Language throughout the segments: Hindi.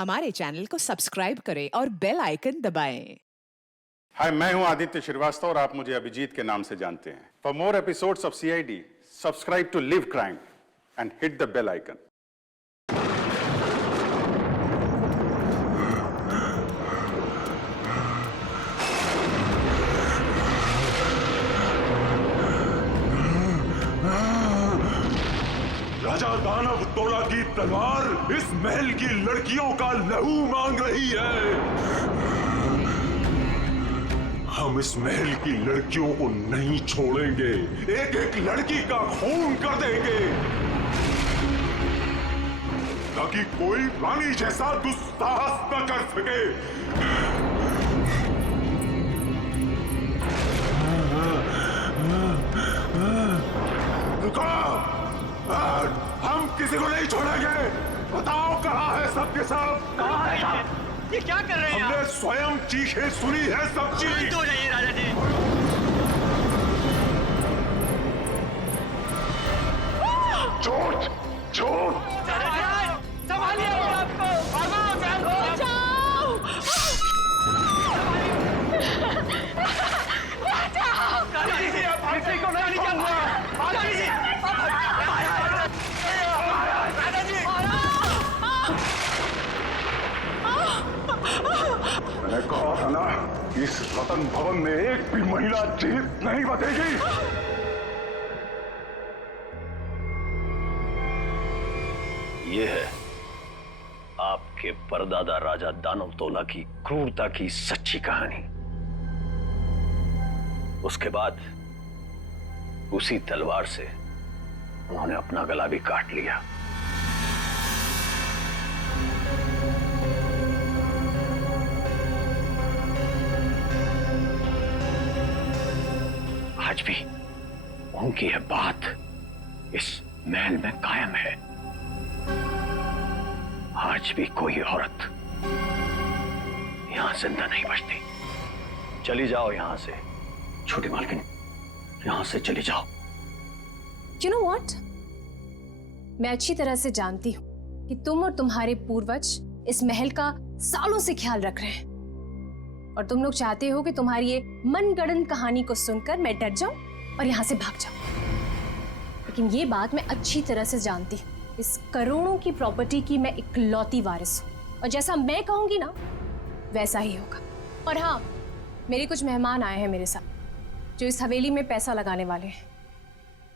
हमारे चैनल को सब्सक्राइब करें और बेल आइकन दबाएं। हाय, मैं हूं आदित्य श्रीवास्तव और आप मुझे अभिजीत के नाम से जानते हैं। For more episodes of CID, subscribe to Liv crime and hit the bell icon. राजा दानव तोला की तलवार इस महल की लड़कियों का लहू मांग रही है। हम इस महल की लड़कियों को नहीं छोड़ेंगे, एक एक लड़की का खून कर देंगे ताकि कोई रानी जैसा दुस्साहस न कर सके। रुको, हम किसी को नहीं छोड़ेंगे। बताओ कहाँ है सबके सब? कहाँ है साहब? ये क्या कर रहे हैं हमने आप? स्वयं चीखें सुनी है सब चीज। शांत हो जाइए राजा जी। झूठ झूठ। संभालिए अपने आप को। राजा जी, आप किसी को नहीं निकालना। राजा जी, मैंने कहा था ना, इस रतन भवन में एक भी महिला जीवित नहीं बचेगी। ये है आपके परदादा राजा दानव तोला की क्रूरता की सच्ची कहानी। उसके बाद उसी तलवार से उन्होंने अपना गला भी काट लिया। आज भी उनकी यह बात इस महल में कायम है। आज भी कोई औरत यहां जिंदा नहीं बचती। चली जाओ यहां से छोटी मालकिन, यहां से चली जाओ। You know what? मैं अच्छी तरह से जानती हूं कि तुम और तुम्हारे पूर्वज इस महल का सालों से ख्याल रख रहे हैं और तुम लोग चाहते हो कि तुम्हारी ये मनगढ़ंत कहानी को सुनकर मैं डर जाऊं और यहां से भाग जाऊं। लेकिन ये बात मैं अच्छी तरह से जानती हूं, इस करोड़ों की प्रॉपर्टी की मैं इकलौती वारिस हूं और जैसा मैं कहूंगी ना वैसा ही होगा। और हाँ, मेरे कुछ मेहमान आए हैं मेरे साथ जो इस हवेली में पैसा लगाने वाले हैं।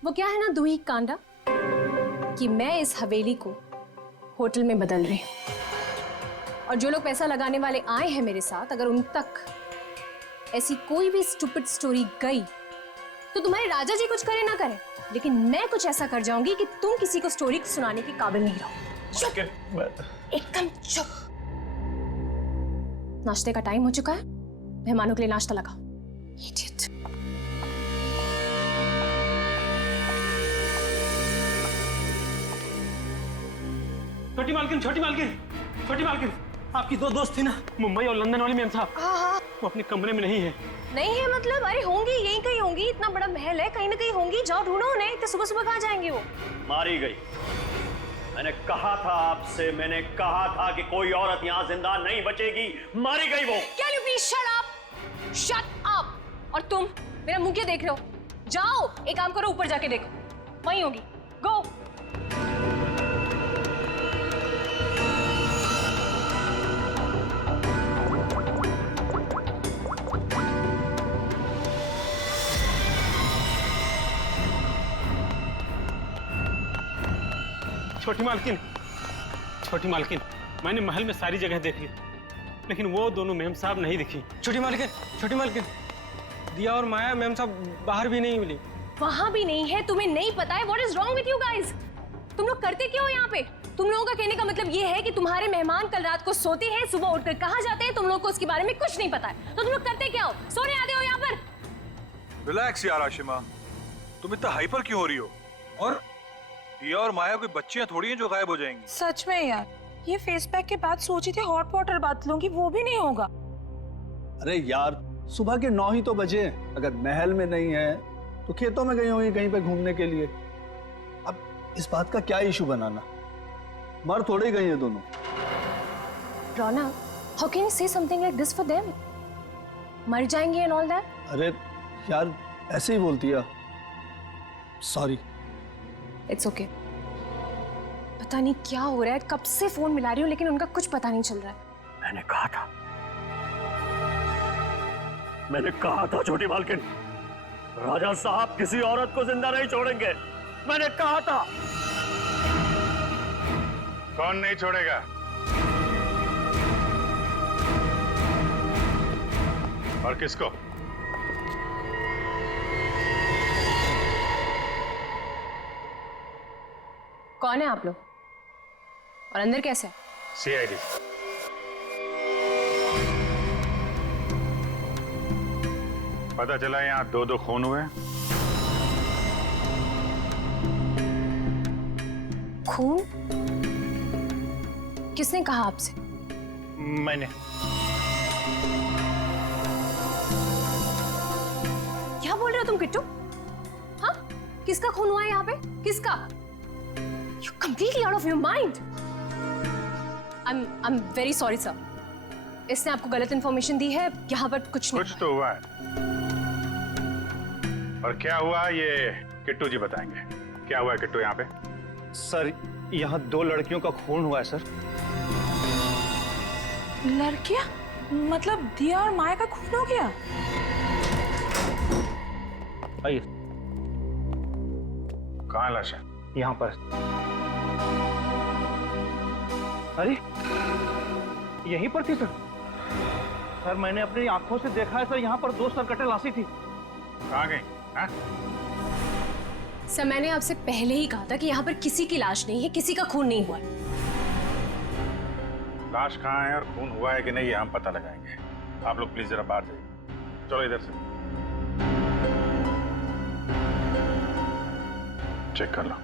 वो क्या है ना दूही कांडा कि मैं इस हवेली को होटल में बदल रही हूं और जो लोग पैसा लगाने वाले आए हैं मेरे साथ, अगर उन तक ऐसी कोई भी स्टूपिड स्टोरी गई तो तुम्हारे राजा जी कुछ करे ना करे, लेकिन मैं कुछ ऐसा कर जाऊंगी कि तुम किसी को स्टोरी सुनाने के काबिल नहीं रहो। चुप, एकदम चुप। नाश्ते का टाइम हो चुका है, मेहमानों के लिए नाश्ता लगाओ। Idiot। छोटी मालकिन, छोटी मालकिन, छोटी मालकिन, आपकी दो दोस्त थी ना, मुंबई और लंदन वाली मैम साहब। हाँ। वो अपने कमरे में नहीं है। नहीं है मतलब? अरे होंगी, यहीं कहीं होंगी, इतना बड़ा महल है, कहीं ना कहीं होंगी। जाओ ढूंढो उन्हें। इतने सुबह सुबह कहाँ जाएंगे वो? मारी गई। मैंने कहा था आपसे, मैंने कहा था कि कोई औरत यहां जिंदा नहीं बचेगी। मारी गई वो। Can you please shut up? Shut up। और तुम मेरा मुंह क्यों देख रहे हो? जाओ, एक काम करो, ऊपर जाके देखो, वहीं होगी। गो। छोटी मालकिन, मैंने महल में सारी जगह देख ली, लेकिन वो दोनों मैम साहब नहीं दिखी। छोटी मालकिन, दिया और माया मैम साहब बाहर भी नहीं मिली। वहां भी नहीं है? तुम्हें नहीं पता है? What is wrong with you guys? तुम लोग करते क्या हो यहाँ पे? तुम लोगों का कहने का मतलब ये है कि तुम्हारे मेहमान कल रात को सोते हैं, सुबह उठकर कहाँ जाते हैं, तुम लोग को उसके बारे में कुछ नहीं पता है। तो तुम लोग करते क्या हो? सोने आते हो यहाँ पर? रिलैक्स यार आशिमा, तुम इतना हाइपर क्यों हो रही हो? और दिया और माया कोई बच्चियां थोड़ी हैं जो गायब हो जाएंगी। सच में यार, ये फेस पैक के बाद सोची थी हॉट वाटर बात लूंगी, वो भी नहीं होगा। अरे यार, सुबह के 9 ही तो बजे हैं। अगर महल में नहीं है तो खेतों में गई होंगी कहीं पे घूमने के लिए। अब इस बात का क्या इशू बनाना, मर थोड़े गई हैं दोनों। रौनक, how can you say something like this for them? मर जाएंगे and all that? अरे यार ऐसे ही बोलती है। सॉरी। It's okay. पता नहीं क्या हो रहा है, कब से फोन मिला रही हूँ लेकिन उनका कुछ पता नहीं चल रहा है। मैंने कहा था छोटी मालकिन, राजा साहब किसी औरत को जिंदा नहीं छोड़ेंगे। मैंने कहा था। कौन नहीं छोड़ेगा? और किसको? कौन है आप लोग? और अंदर कैसे है? सीआईडी। पता चला यहाँ 2-2 खून हुए। खून? किसने कहा आपसे? मैंने। क्या बोल रहे हो तुम किट्टू? हाँ? किसका खून हुआ है यहाँ पे? किसका? You're completely out of your mind. I'm very sorry sir. इसने आपको गलत इंफॉर्मेशन दी है। यहाँ पर कुछ नहीं। कुछ तो हुआ है। और क्या हुआ ये किट्टू जी बताएंगे। क्या हुआ है किट्टू यहाँ पे? सर यहाँ 2 लड़कियों का खून हुआ है सर। लड़कियां? मतलब दिया और माया का खून हो गया? आइए। कहाँ लाश है? यहाँ पर। अरे यहीं पर थी सर। सर मैंने अपनी आंखों से देखा है सर, यहाँ पर 2 सरकटे लाशी थी। कहाँ गई? हाँ? सर मैंने आपसे पहले ही कहा था कि यहाँ पर किसी की लाश नहीं है, किसी का खून नहीं हुआ है। लाश कहाँ है और खून हुआ है कि नहीं ये हम पता लगाएंगे। आप लोग प्लीज जरा बाहर जाइए। चलो इधर से चेक कर लो।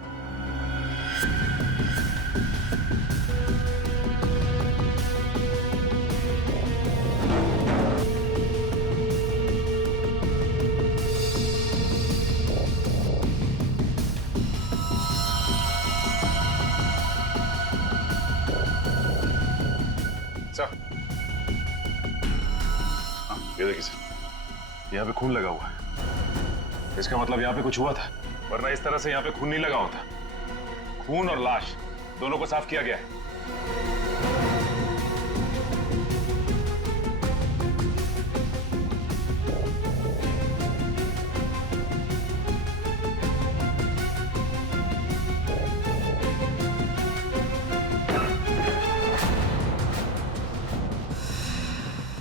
ये देखिए सर, यहाँ पे खून लगा हुआ है। इसका मतलब यहाँ पे कुछ हुआ था, वरना इस तरह से यहाँ पे खून नहीं लगा होता। खून और लाश दोनों को साफ किया गया है।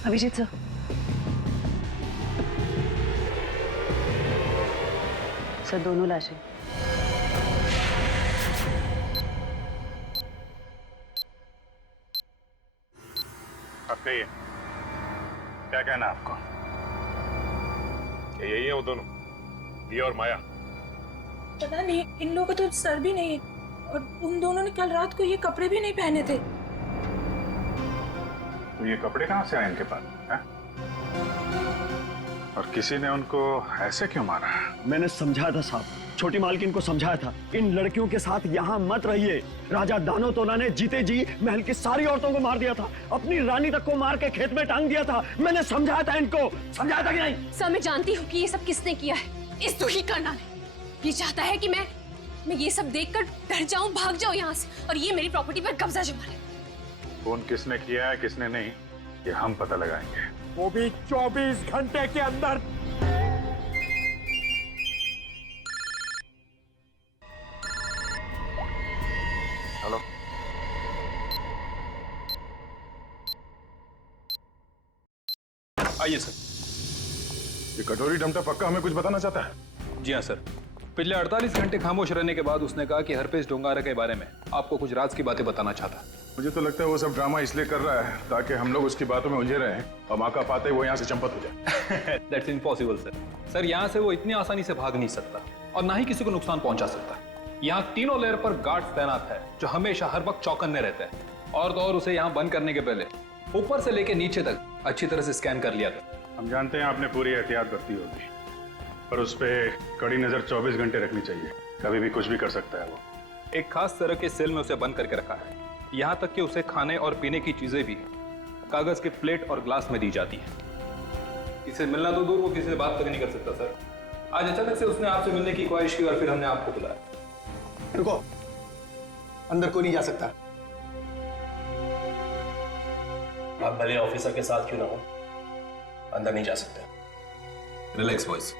अभिजीत सर, सर दोनों लाशें। अब कहिए क्या कहना है आपको? क्या यही है वो दोनों, दिया और माया? पता नहीं, इन लोगों का तो सर भी नहीं है और उन दोनों ने कल रात को ये कपड़े भी नहीं पहने थे। तो ये कपड़े कहाँ से आए इनके पास? है? और किसी ने उनको ऐसे क्यों मारा? मैंने समझाया था साहब, छोटी मालकिन को समझाया था, इन लड़कियों के साथ यहाँ मत रहिए। राजा दानवतोला ने जीते जी महल की सारी औरतों को मार दिया था, अपनी रानी तक को मार के खेत में टांग दिया था। मैंने समझाया था इनको, समझाया था कि नहीं? सर मैं जानती हूँ कि ये सब किसने किया है। इस दुखी करना ने ये चाहता है कि मैं ये सब देखकर डर जाऊं, भाग जाऊं यहाँ से और ये मेरी प्रॉपर्टी पर कब्जा जमा ले। खून किसने किया है किसने नहीं ये हम पता लगाएंगे, वो भी 24 घंटे के अंदर। हेलो, आइए सर। ये कटोरी डमटा पक्का हमें कुछ बताना चाहता है? जी हाँ सर, पिछले 48 घंटे खामोश रहने के बाद उसने कहा कि हरपेश डोंगारा के बारे में आपको कुछ राज की बातें बताना चाहता है। मुझे तो लगता है वो सब ड्रामा इसलिए कर रहा है ताकि हम लोग उसकी बातों में उलझे रहें और मौका पाते ही वो यहाँ से चंपत हो जाए। That's impossible sir. सर यहाँ से वो इतनी आसानी से भाग नहीं सकता और ना ही किसी को नुकसान पहुंचा सकता। यहाँ तीनों लेयर पर गार्ड्स तैनात है जो हमेशा हर वक्त चौकन्ने रहते हैं। और तो और उसे यहाँ बंद करने के पहले ऊपर से लेकर नीचे तक अच्छी तरह से स्कैन कर लिया था। हम जानते हैं आपने पूरी एहतियात बरती होगी, पर उस पर कड़ी नजर 24 घंटे रखनी चाहिए। कभी भी कुछ भी कर सकता है वो। एक खास तरह के सेल में उसे बंद करके रखा है, यहाँ तक कि उसे खाने और पीने की चीजें भी कागज के प्लेट और ग्लास में दी जाती है। किसी से मिलना तो दूर, वो किसी से बात तक नहीं कर सकता सर। आज अचानक से उसने आपसे मिलने की ख्वाहिश की और फिर हमने आपको बुलाया। रुको, अंदर कोई नहीं जा सकता। आप भले ऑफिसर के साथ क्यों ना हो, अंदर नहीं जा सकते। रिलैक्स बॉयज,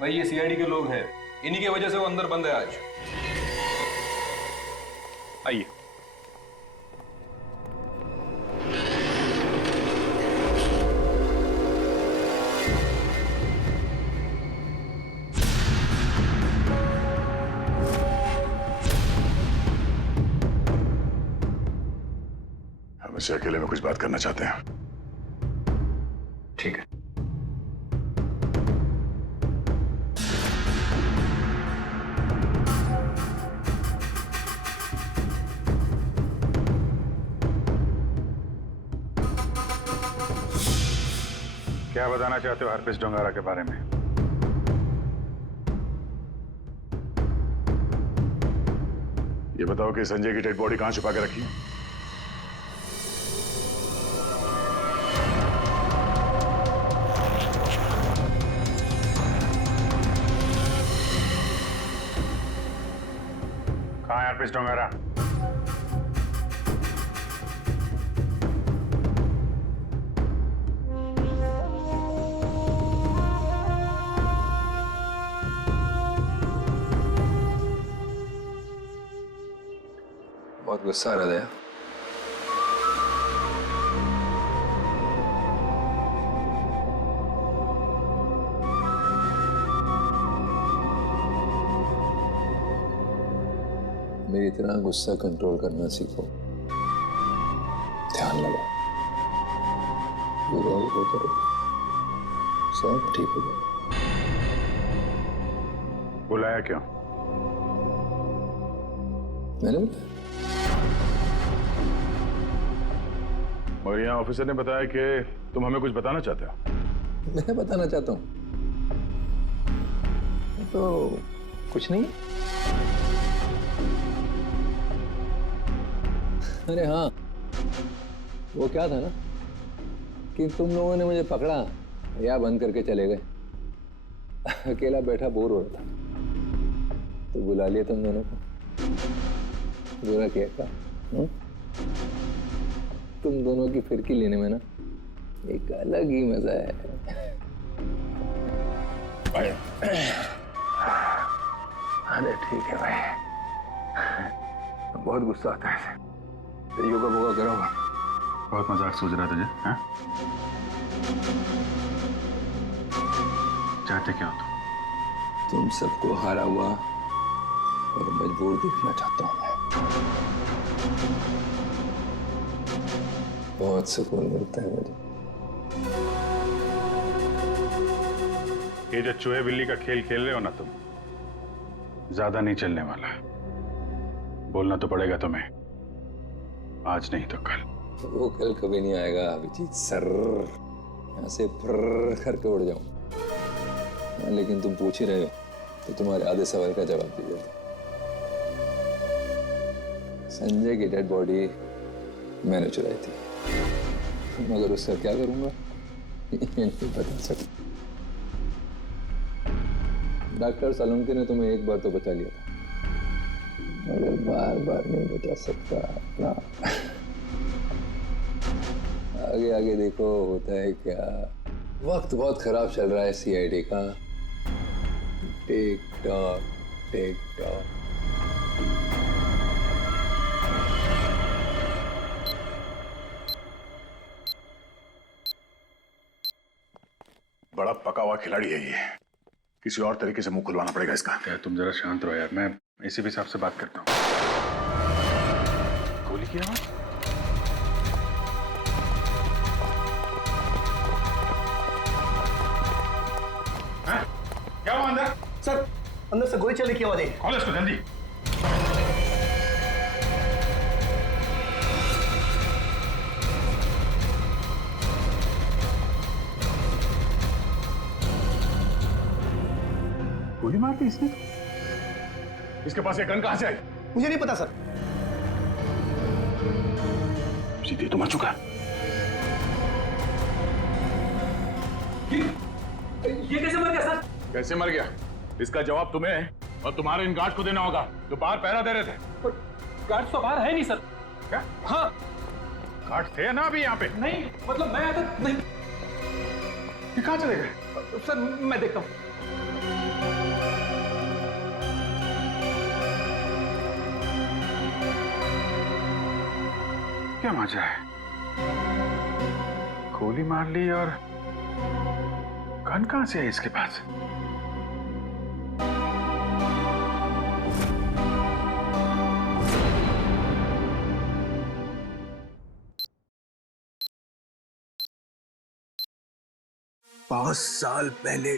भाई ये सीआईडी के लोग हैं, इन्हीं की वजह से वो अंदर बंद है आज। आइए। हम इससे अकेले में कुछ बात करना चाहते हैं। ठीक है। क्या बताना चाहते हो हरप्रीत डोंगारा के बारे में? ये बताओ कि संजय की डेड बॉडी कहां छुपा के रखी है? कहाँ है हरप्रीत डोंगारा? बहुत गुस्सा आ रहा है। मेरी तरह गुस्सा कंट्रोल करना सीखो, ध्यान लगाओ, वो करो, सब ठीक हो जाएगा। बुलाया क्यों? मैंने बोला, और यहाँ ऑफिसर ने बताया कि तुम हमें कुछ बताना चाहते हो। मैं बताना चाहता हूँ तो कुछ नहीं। अरे हाँ, वो क्या था ना कि तुम लोगों ने मुझे पकड़ा या बंद करके चले गए। अकेला बैठा बोर हो रहा था तो बुला लिया तुम दोनों को। बुरा किया क्या? तुम दोनों की फिरकी लेने में ना एक अलग ही मजा है। अरे ठीक है भाई, बहुत गुस्सा आता है। योगा वोगा करो। बहुत मजाक सूझ रहा तुझे? हाँ? चाहते क्या हो तुम सबको हारा हुआ और मजबूर देखना चाहता हूं मैं। बहुत सुकून मिलता है मुझे। ये जो चूहे बिल्ली का खेल खेल रहे हो ना तुम, ज्यादा नहीं चलने वाला। बोलना तो पड़ेगा तुम्हें, आज नहीं तो कल। वो कल कभी नहीं आएगा अभिजीत सर। यहाँ से फर्र करके उड़ जाऊं। लेकिन तुम पूछ ही रहे हो तो तुम्हारे आधे सवाल का जवाब दे देता। संजय की डेड बॉडी मैंने चुराई थी, मगर उसका क्या करूंगा ये नहीं बता सकता। डॉक्टर सालुंके ने तुम्हें एक बार तो बचा लिया था, मगर बार बार नहीं बचा सकता ना। आगे आगे देखो होता है क्या। वक्त बहुत खराब चल रहा है सीआईडी का। Tick tock tick tock. बड़ा पका हुआ खिलाड़ी है ये, किसी और तरीके से मुंह खुलवाना पड़ेगा इसका। क्या तुम जरा शांत रहो यार, मैं एसीपी साहब से बात करता हूँ। गोली की आवाज? क्या हुआ अंदर? सर, अंदर से गोली चलने की आवाज आई। खोलो इसको जल्दी। गोली मार दी इसने? इसके पास ये गन कहां से आई? मुझे नहीं पता सर। सीधे तो मर चुका है। ये कैसे मर गया सर? कैसे मर गया इसका जवाब तुम्हें और तुम्हारे इन गार्ड को देना होगा जो बाहर पहरा दे रहे थे। गार्ड तो बाहर है नहीं सर। क्या? हाँ गार्ड थे ना अभी यहाँ पे? नहीं, मतलब मैं तो नहीं। ये कहाँ चले गए? सर मैं देखता हूँ। क्या मजा है? गोली मार ली और गन कहां से है इसके पास? पांच साल पहले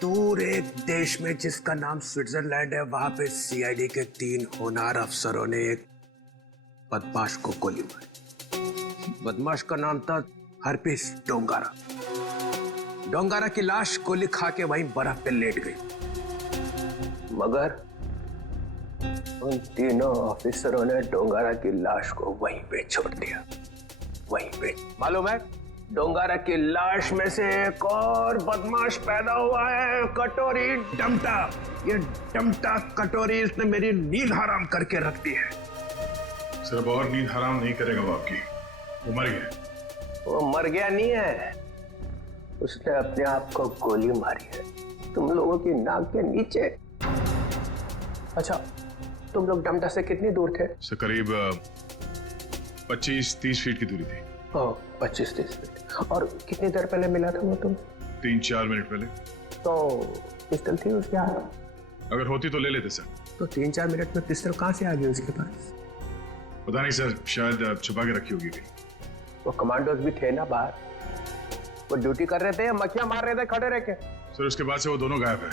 दूर एक देश में जिसका नाम स्विट्जरलैंड है, वहां पे सीआईडी के 3 होनहार अफसरों ने एक बदमाश को गोली मारी। बदमाश का नाम था हरपिस डोंगारा। डोंगारा की लाश गोली खा के वहीं बर्फ पे लेट गई, मगर उन तीनों ऑफिसरों ने डोंगारा की लाश को वहीं पे छोड़ दिया। वहीं पे मालूम है, डोंगारा की लाश में से एक और बदमाश पैदा हुआ है, कटोरी डमटा। ये डमटा कटोरी इसने मेरी नींद हराम करके रख दी है। सिर्फ और नींद हराम नहीं करेगा वो आपकी, वो मर गया। वो मर गया नहीं है, उसने अपने आप को गोली मारी है, तुम लोगों की नाक के नीचे। अच्छा, तुम लोग डमटा से कितनी दूर थे? से करीब 25-30 फीट की दूरी थी। 25-30 फीट। और कितनी देर पहले मिला था वो तुम? 3-4 मिनट पहले। तो पिस्टल थी उसके हाथ? अगर होती तो ले लेते सर। तो 3-4 मिनट में पिस्टल कहाँ से आ गई उसके पास? पता नहीं सर, शायद छुपा के रखी होगी कहीं। वो कमांडोज भी थे ना बाहर, वो ड्यूटी कर रहे थे या मक्खियां मार रहे थे खड़े रह के? सर उसके बाद से वो दोनों गायब है।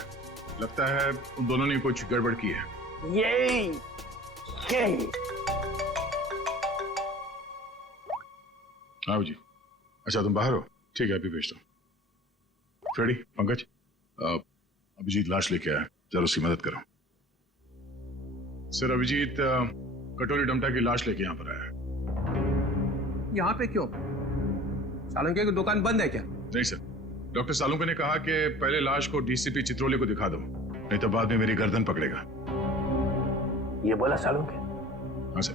लगता है उन दोनों ने कुछ गड़बड़ की है। यही हाँ जी। अच्छा तुम बाहर हो? ठीक है, अभी भेजता हूँ। फ्रेडी, पंकज, अभिजीत लाश लेके आया, जरा उसकी मदद करो। सर अभिजीत कटोरी डमटा की लाश लेके यहाँ पर आया है। यहाँ पे क्यों? सालुंके की दुकान बंद है क्या? नहीं सर, डॉक्टर सालुंके ने कहा कि पहले लाश को डीसीपी चित्रोले को दिखा दो, नहीं तो बाद में मेरी गर्दन पकड़ेगा। ये बोला सालुंके? हाँ सर।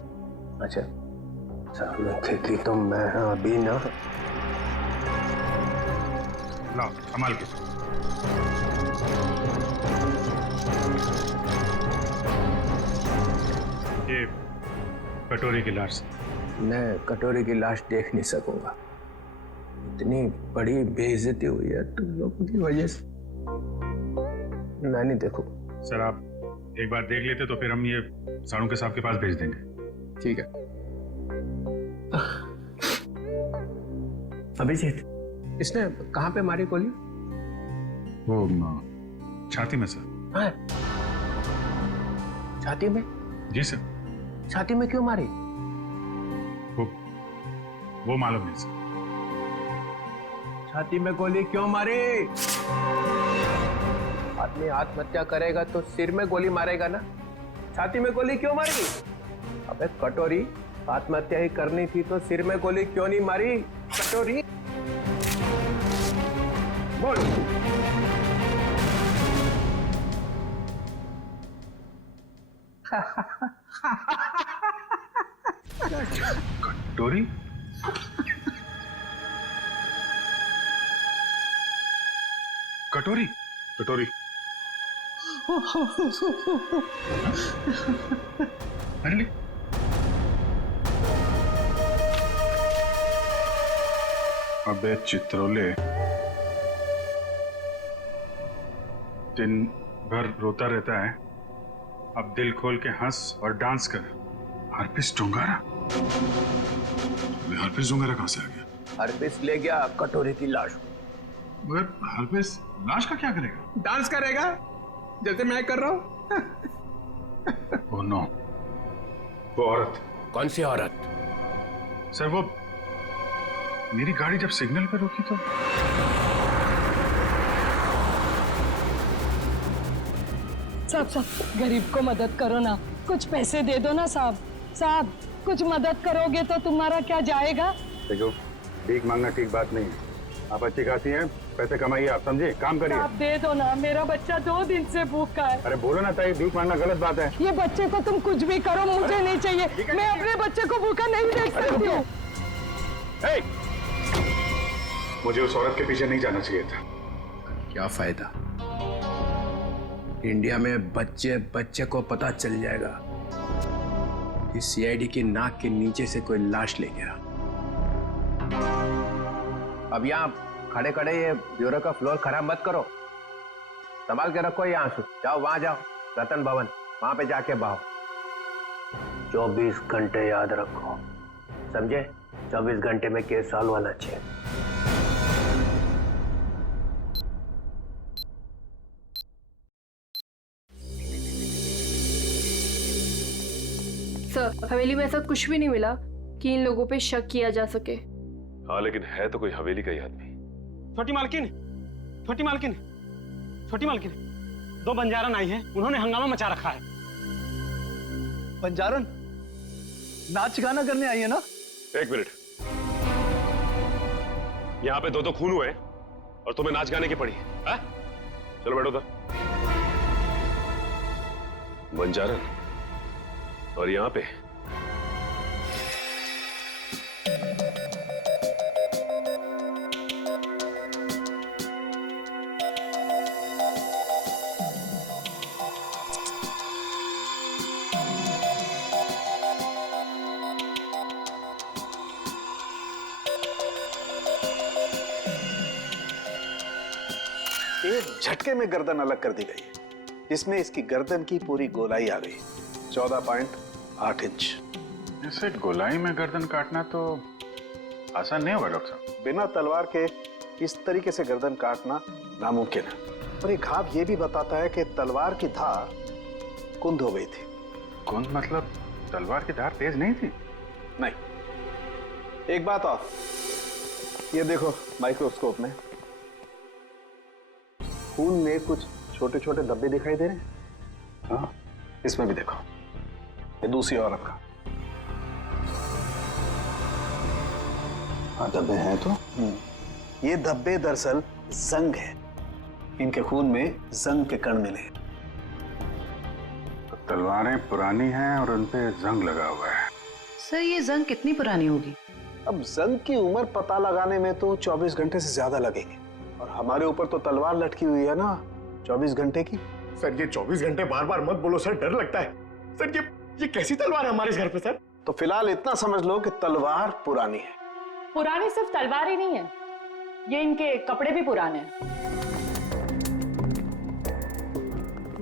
अच्छा, सालुंके की तो मैं अभी ना। लाओ संभाल के। ये कटोरी की लाश। मैं कटोरी की लाश देख नहीं सकूंगा, इतनी बड़ी बेइज्जती हुई है तुम लोगों की वजह से, मैं नहीं देखूं। सर आप एक बार देख लेते तो फिर हम ये सालुंके साहब के पास भेज देंगे। ठीक है। अभिजीत, इसने कहाँ पे मारी गोली? वो छाती में सर। हाँ? छाती में? जी सर। छाती में क्यों मारी? वो मालूम नहीं सर। छाती में गोली क्यों मारी? आदमी आत्महत्या करेगा तो सिर में गोली मारेगा ना, छाती में गोली क्यों मारी? अबे कटोरी, आत्महत्या ही करनी थी तो सिर में गोली क्यों नहीं मारी? कटोरी बोल। कटोरी? कटोरी? कटोरी। अरे अबे चित्रोले, दिन भर रोता रहता है, अब दिल खोल के हंस और डांस कर। हरपिस डोंगारा? हरपिस डोंगारा कहाँ से आ गया? हरपिस ले गया कटोरी की लाश। मगर हरपिस लाश का क्या करेगा? डांस करेगा जैसे मैं कर रहा हूं। ओह नो, वो औरत। कौन सी औरत? सर वो मेरी गाड़ी जब सिग्नल पे रुकी तो साहब गरीब को मदद करो ना, कुछ पैसे दे दो ना साहब। कुछ मदद करोगे तो तुम्हारा क्या जाएगा? देखो, भीख मांगना ठीक बात नहीं है। आप अच्छी खासी हैं, पैसे कमाइए, आप समझे, काम करिए। आप दे दो ना, मेरा बच्चा 2 दिन से भूखा है। अरे बोलो ना ताई, भीख मांगना गलत बात है। ये बच्चे को तुम कुछ भी करो, मुझे नहीं चाहिए। मैं अपने बच्चे को भूखा नहीं देख सकती हूँ। मुझे उस औरत के पीछे नहीं जाना चाहिए था। क्या फायदा, इंडिया में बच्चे बच्चे को पता चल जाएगा कि सीआईडी की नाक के नीचे से कोई लाश ले गया। अब यहाँ खड़े खड़े ये ब्यूरो का फ्लोर खराब मत करो, संभाल के रखो ये आंसू। जाओ वहां जाओ, रतन भवन, वहां पे जाके बहाओ। 24 घंटे याद रखो, समझे? 24 घंटे में केस सॉल्व होना चाहिए। सर, हवेली में ऐसा कुछ भी नहीं मिला कि इन लोगों पे शक किया जा सके। हाँ, लेकिन है तो कोई हवेली का ही आदमी। छोटी मालकिन, छोटी मालकिन, छोटी मालकिन, 2 बंजारन आई हैं, उन्होंने हंगामा मचा रखा है। बंजारन नाच गाना करने आई है ना? 1 मिनट, यहाँ पे 2 खून हुए और तुम्हें नाच गाने की पड़ी है? चलो बैठो था। बंजारन और यहाँ पे एक झटके में गर्दन अलग कर दी गई, जिसमें इसकी गर्दन की पूरी गोलाई आ गई, 14.8 इंच। ऐसे गोलाई में गर्दन काटना तो आसान नहीं होगा डॉक्टर साहब। बिना तलवार के इस तरीके से गर्दन काटना नामुमकिन है। और ये घाव ये भी बताता है कि तलवार की धार कुंद हो गई थी। कुंद मतलब तलवार की धार तेज नहीं थी? नहीं। एक बात और, ये देखो माइक्रोस्कोप में खून में कुछ छोटे छोटे धब्बे दिखाई दे रहे हैं। हाँ, इसमें भी देखो, ये दूसरी औरत का। हाँ, धब्बे हैं तो। ये धब्बे दरअसल जंग है, इनके खून में जंग के कण मिले। तो तलवारें पुरानी हैं और उन पे जंग लगा हुआ है। सर, ये जंग कितनी पुरानी होगी? अब जंग की उम्र पता लगाने में तो 24 घंटे से ज्यादा लगेंगे, और हमारे ऊपर तो तलवार लटकी हुई है ना 24 घंटे की। सर, ये 24 घंटे बार बार मत बोलो सर, डर लगता है। सर, ये कैसी तलवार है हमारे इस घर पे सर? तो फिलहाल इतना समझ लो कि तलवार पुरानी है। पुरानी सिर्फ तलवार ही नहीं है, ये इनके कपड़े भी पुराने हैं।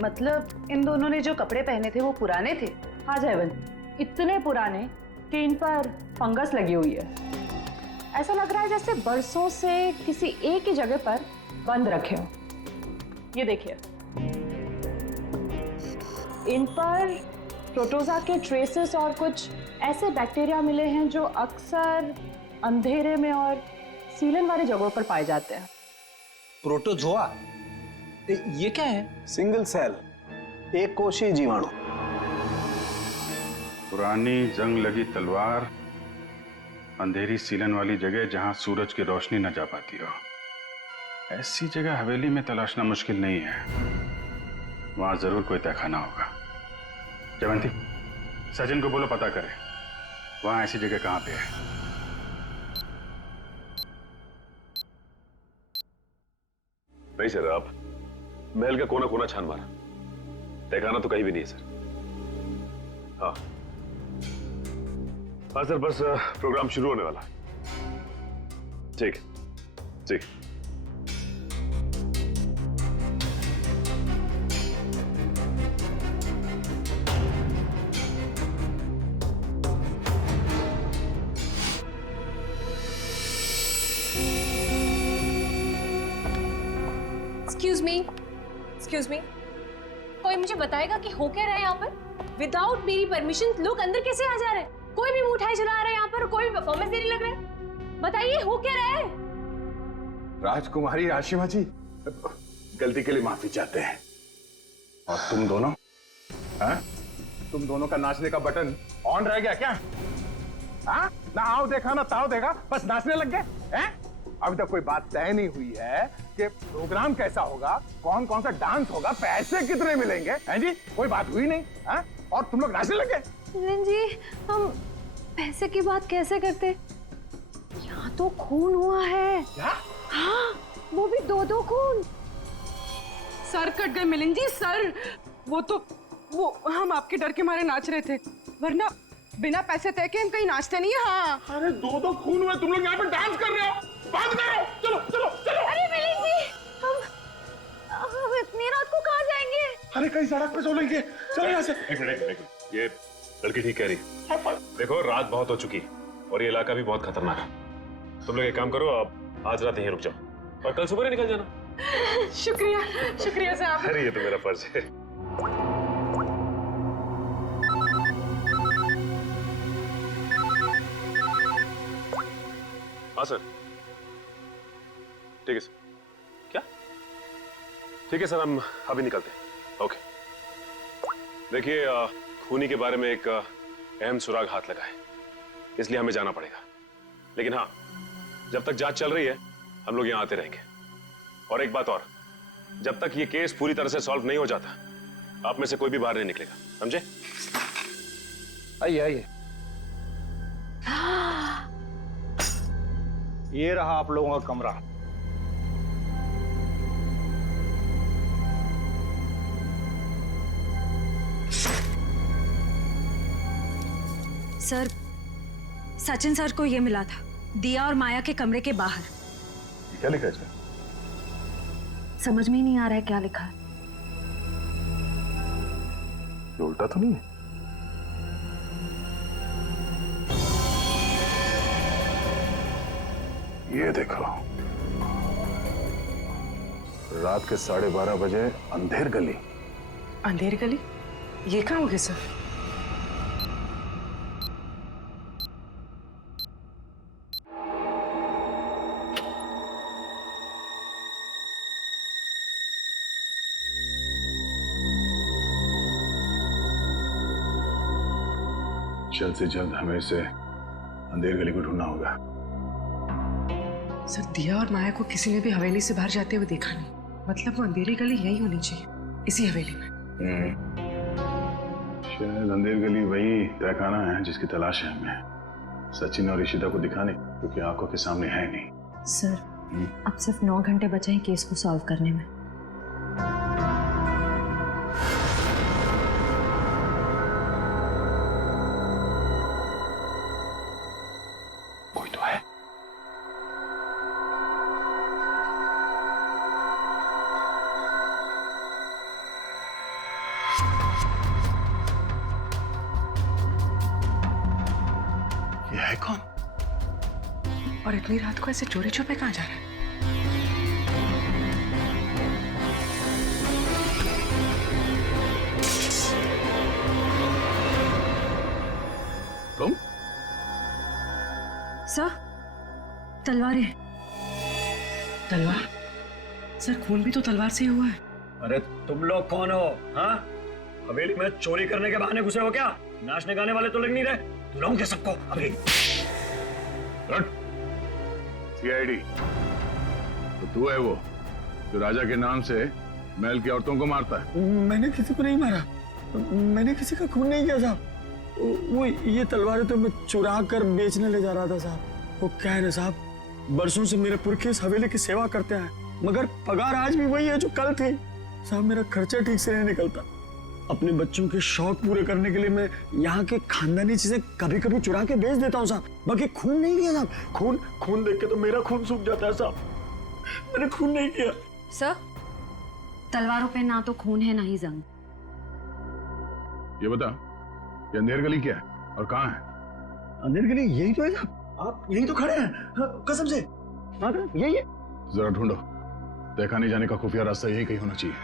मतलब इन दोनों ने जो कपड़े पहने थे वो पुराने थे? हाँ जयवंत, इतने पुराने कि इन पर फंगस लगी हुई है। ऐसा लग रहा है जैसे बरसों से किसी एक ही जगह पर बंद रखे हो। ये देखिए, इन पर प्रोटोजा के ट्रेसेस और कुछ ऐसे बैक्टीरिया मिले हैं जो अक्सर अंधेरे में और सीलन वाली जगहों पर पाए जाते हैं। प्रोटोजोआ? ये क्या है? सिंगल सेल, एक कोशीय जीवाणु। पुरानी जंग लगी तलवार, अंधेरी सीलन वाली जगह जहां सूरज की रोशनी न जा पाती हो। ऐसी जगह हवेली में तलाशना मुश्किल नहीं है, वहां जरूर कोई तहखाना होगा। जयवंती, सचिन को बोलो पता करे वहां ऐसी जगह कहां पे है। नहीं सर, आप महल का कोना कोना छान मारा, तहखाना तो कहीं भी नहीं है सर। हाँ हाँ सर, बस प्रोग्राम शुरू होने वाला है। ठीक ठीक। एक्सक्यूज मी, कोई मुझे बताएगा कि हो क्या रहा है यहाँ पर? विदाउट मेरी परमिशन लोग अंदर कैसे आ जा रहे हैं? कोई भी मिठाई चला रहा है यहाँ पर, कोई भी परफॉर्मेंस देने लग रहा है। बताइए हो क्या रहा है? राजकुमारी आशिमा जी, गलती के लिए माफी चाहते हैं। और तुम दोनों, हाँ? तुम दोनों का नाचने का बटन ऑन रह गया क्या? हाँ? ना आओ देखा ना ताओ देखा, बस नाचने लग गए हैं? अभी तक कोई बात तय नहीं हुई है कि प्रोग्राम कैसा होगा, कौन कौन सा डांस होगा, पैसे कितने मिलेंगे, हैं जी? कोई बात हुई नहीं, हैं? और तुम लोग नाचने लगे। मिलन जी, हम पैसे की बात कैसे करते? यहाँ तो खून हुआ है। क्या? हाँ, वो भी 2-2 खून। सर कट गए मिलन जी, सर। वो हम आपके डर के मारे नाच रहे थे, वरना बिना पैसे तय के हम कहीं नाचते नहीं है। हाँ। अरे 2-2 खून हुए, तुम लोग यहाँ पे डांस कर रहे हो, बात करो, चलो चलो चलो। अरे मिलन जी, हम इतनी रात को कहाँ जाएंगे? अरे कहीं सड़क पे सो लेंगे, चलो यहाँ से। एक मिनट, ये लड़की ठीक कह रही। देखो रात बहुत हो चुकी और ये इलाका भी बहुत खतरनाक है। तुम लोग एक काम करो, अब आज रात यहीं रुक जाओ और कल सुबह निकल जाना। शुक्रिया, शुक्रिया साहब। अरे ये तो मेरा फर्ज है। हाँ सर, ठीक है सर। क्या? ठीक है सर, हम अभी निकलते हैं। ओके। देखिए, खूनी के बारे में एक अहम सुराग हाथ लगा है, इसलिए हमें जाना पड़ेगा। लेकिन हाँ, जब तक जांच चल रही है हम लोग यहाँ आते रहेंगे। और एक बात और, जब तक ये केस पूरी तरह से सॉल्व नहीं हो जाता आप में से कोई भी बाहर नहीं निकलेगा, समझे? आइए आइए। ये रहा आप लोगों का कमरा। सर, सचिन सर को ये मिला था, दिया और माया के कमरे के बाहर। क्या लिखा है इसमें? समझ में ही नहीं आ रहा है क्या लिखा है। ये उल्टा तो नहीं है? ये देखो, रात के 12:30 बजे अंधेर गली। अंधेर गली? ये कहाँ होगी सर? जल्द से जल्द हमें इसे अंधेर गली को ढूंढना होगा। सर, दिया और माया को किसी ने भी हवेली से बाहर जाते हुए देखा नहीं, मतलब वो अंधेरी गली यही होनी चाहिए, इसी हवेली में। शायद अंधेर गली वही तहखाना है जिसकी तलाश है हमें, सचिन और ईशिता को दिखाने, क्योंकि आंखों के सामने है नहीं। सर, अब सिर्फ 9 घंटे बचे हैं केस को सॉल्व करने में। कोई तो है। ये है कौन? और इतनी रात को ऐसे चोरी छुपे कहाँ जा रहा है? तुम? सर, तलवारें। तलवार? सर, खून भी तो तलवार से ही हुआ है। अरे तुम लोग कौन हो? हाँ, हवेली में चोरी करने के बहाने घुसे हो क्या? नाचने गाने वाले तो लग नहीं रहे। बुलाऊंगे सबको अभी। सीआईडी तो तू है वो जो राजा के नाम से महल की औरतों को मारता है? मैंने किसी को नहीं मारा, मैंने किसी का खून नहीं किया साहब। वो ये तलवारें तो मैं चुरा कर बेचने ले जा रहा था साहब। वो क्या है ना साहब, बरसों से मेरे पुरखे इस हवेली की सेवा करते हैं, मगर पगार आज भी वही है जो कल थी साहब। मेरा खर्चा ठीक से नहीं निकलता। अपने बच्चों के शौक पूरे करने के लिए मैं यहाँ के खानदानी चीजें कभी कभी चुरा के बेच देता हूँ साहब। बाकी खून नहीं किया साहब। खून देख के तो मेरा खून सूख जाता है साहब। मैंने खून नहीं किया। सर, तलवारों पे ना तो खून है ना ही जंग। ये बता, ये अंधेर गली क्या है और कहाँ है? अंधेर गली यही तो है साहब, आप यही तो खड़े हैं। हाँ, कसम से हाँ यही है। जरा ढूंढो, देखा नहीं जाने का खुफिया रास्ता यही कहीं होना चाहिए।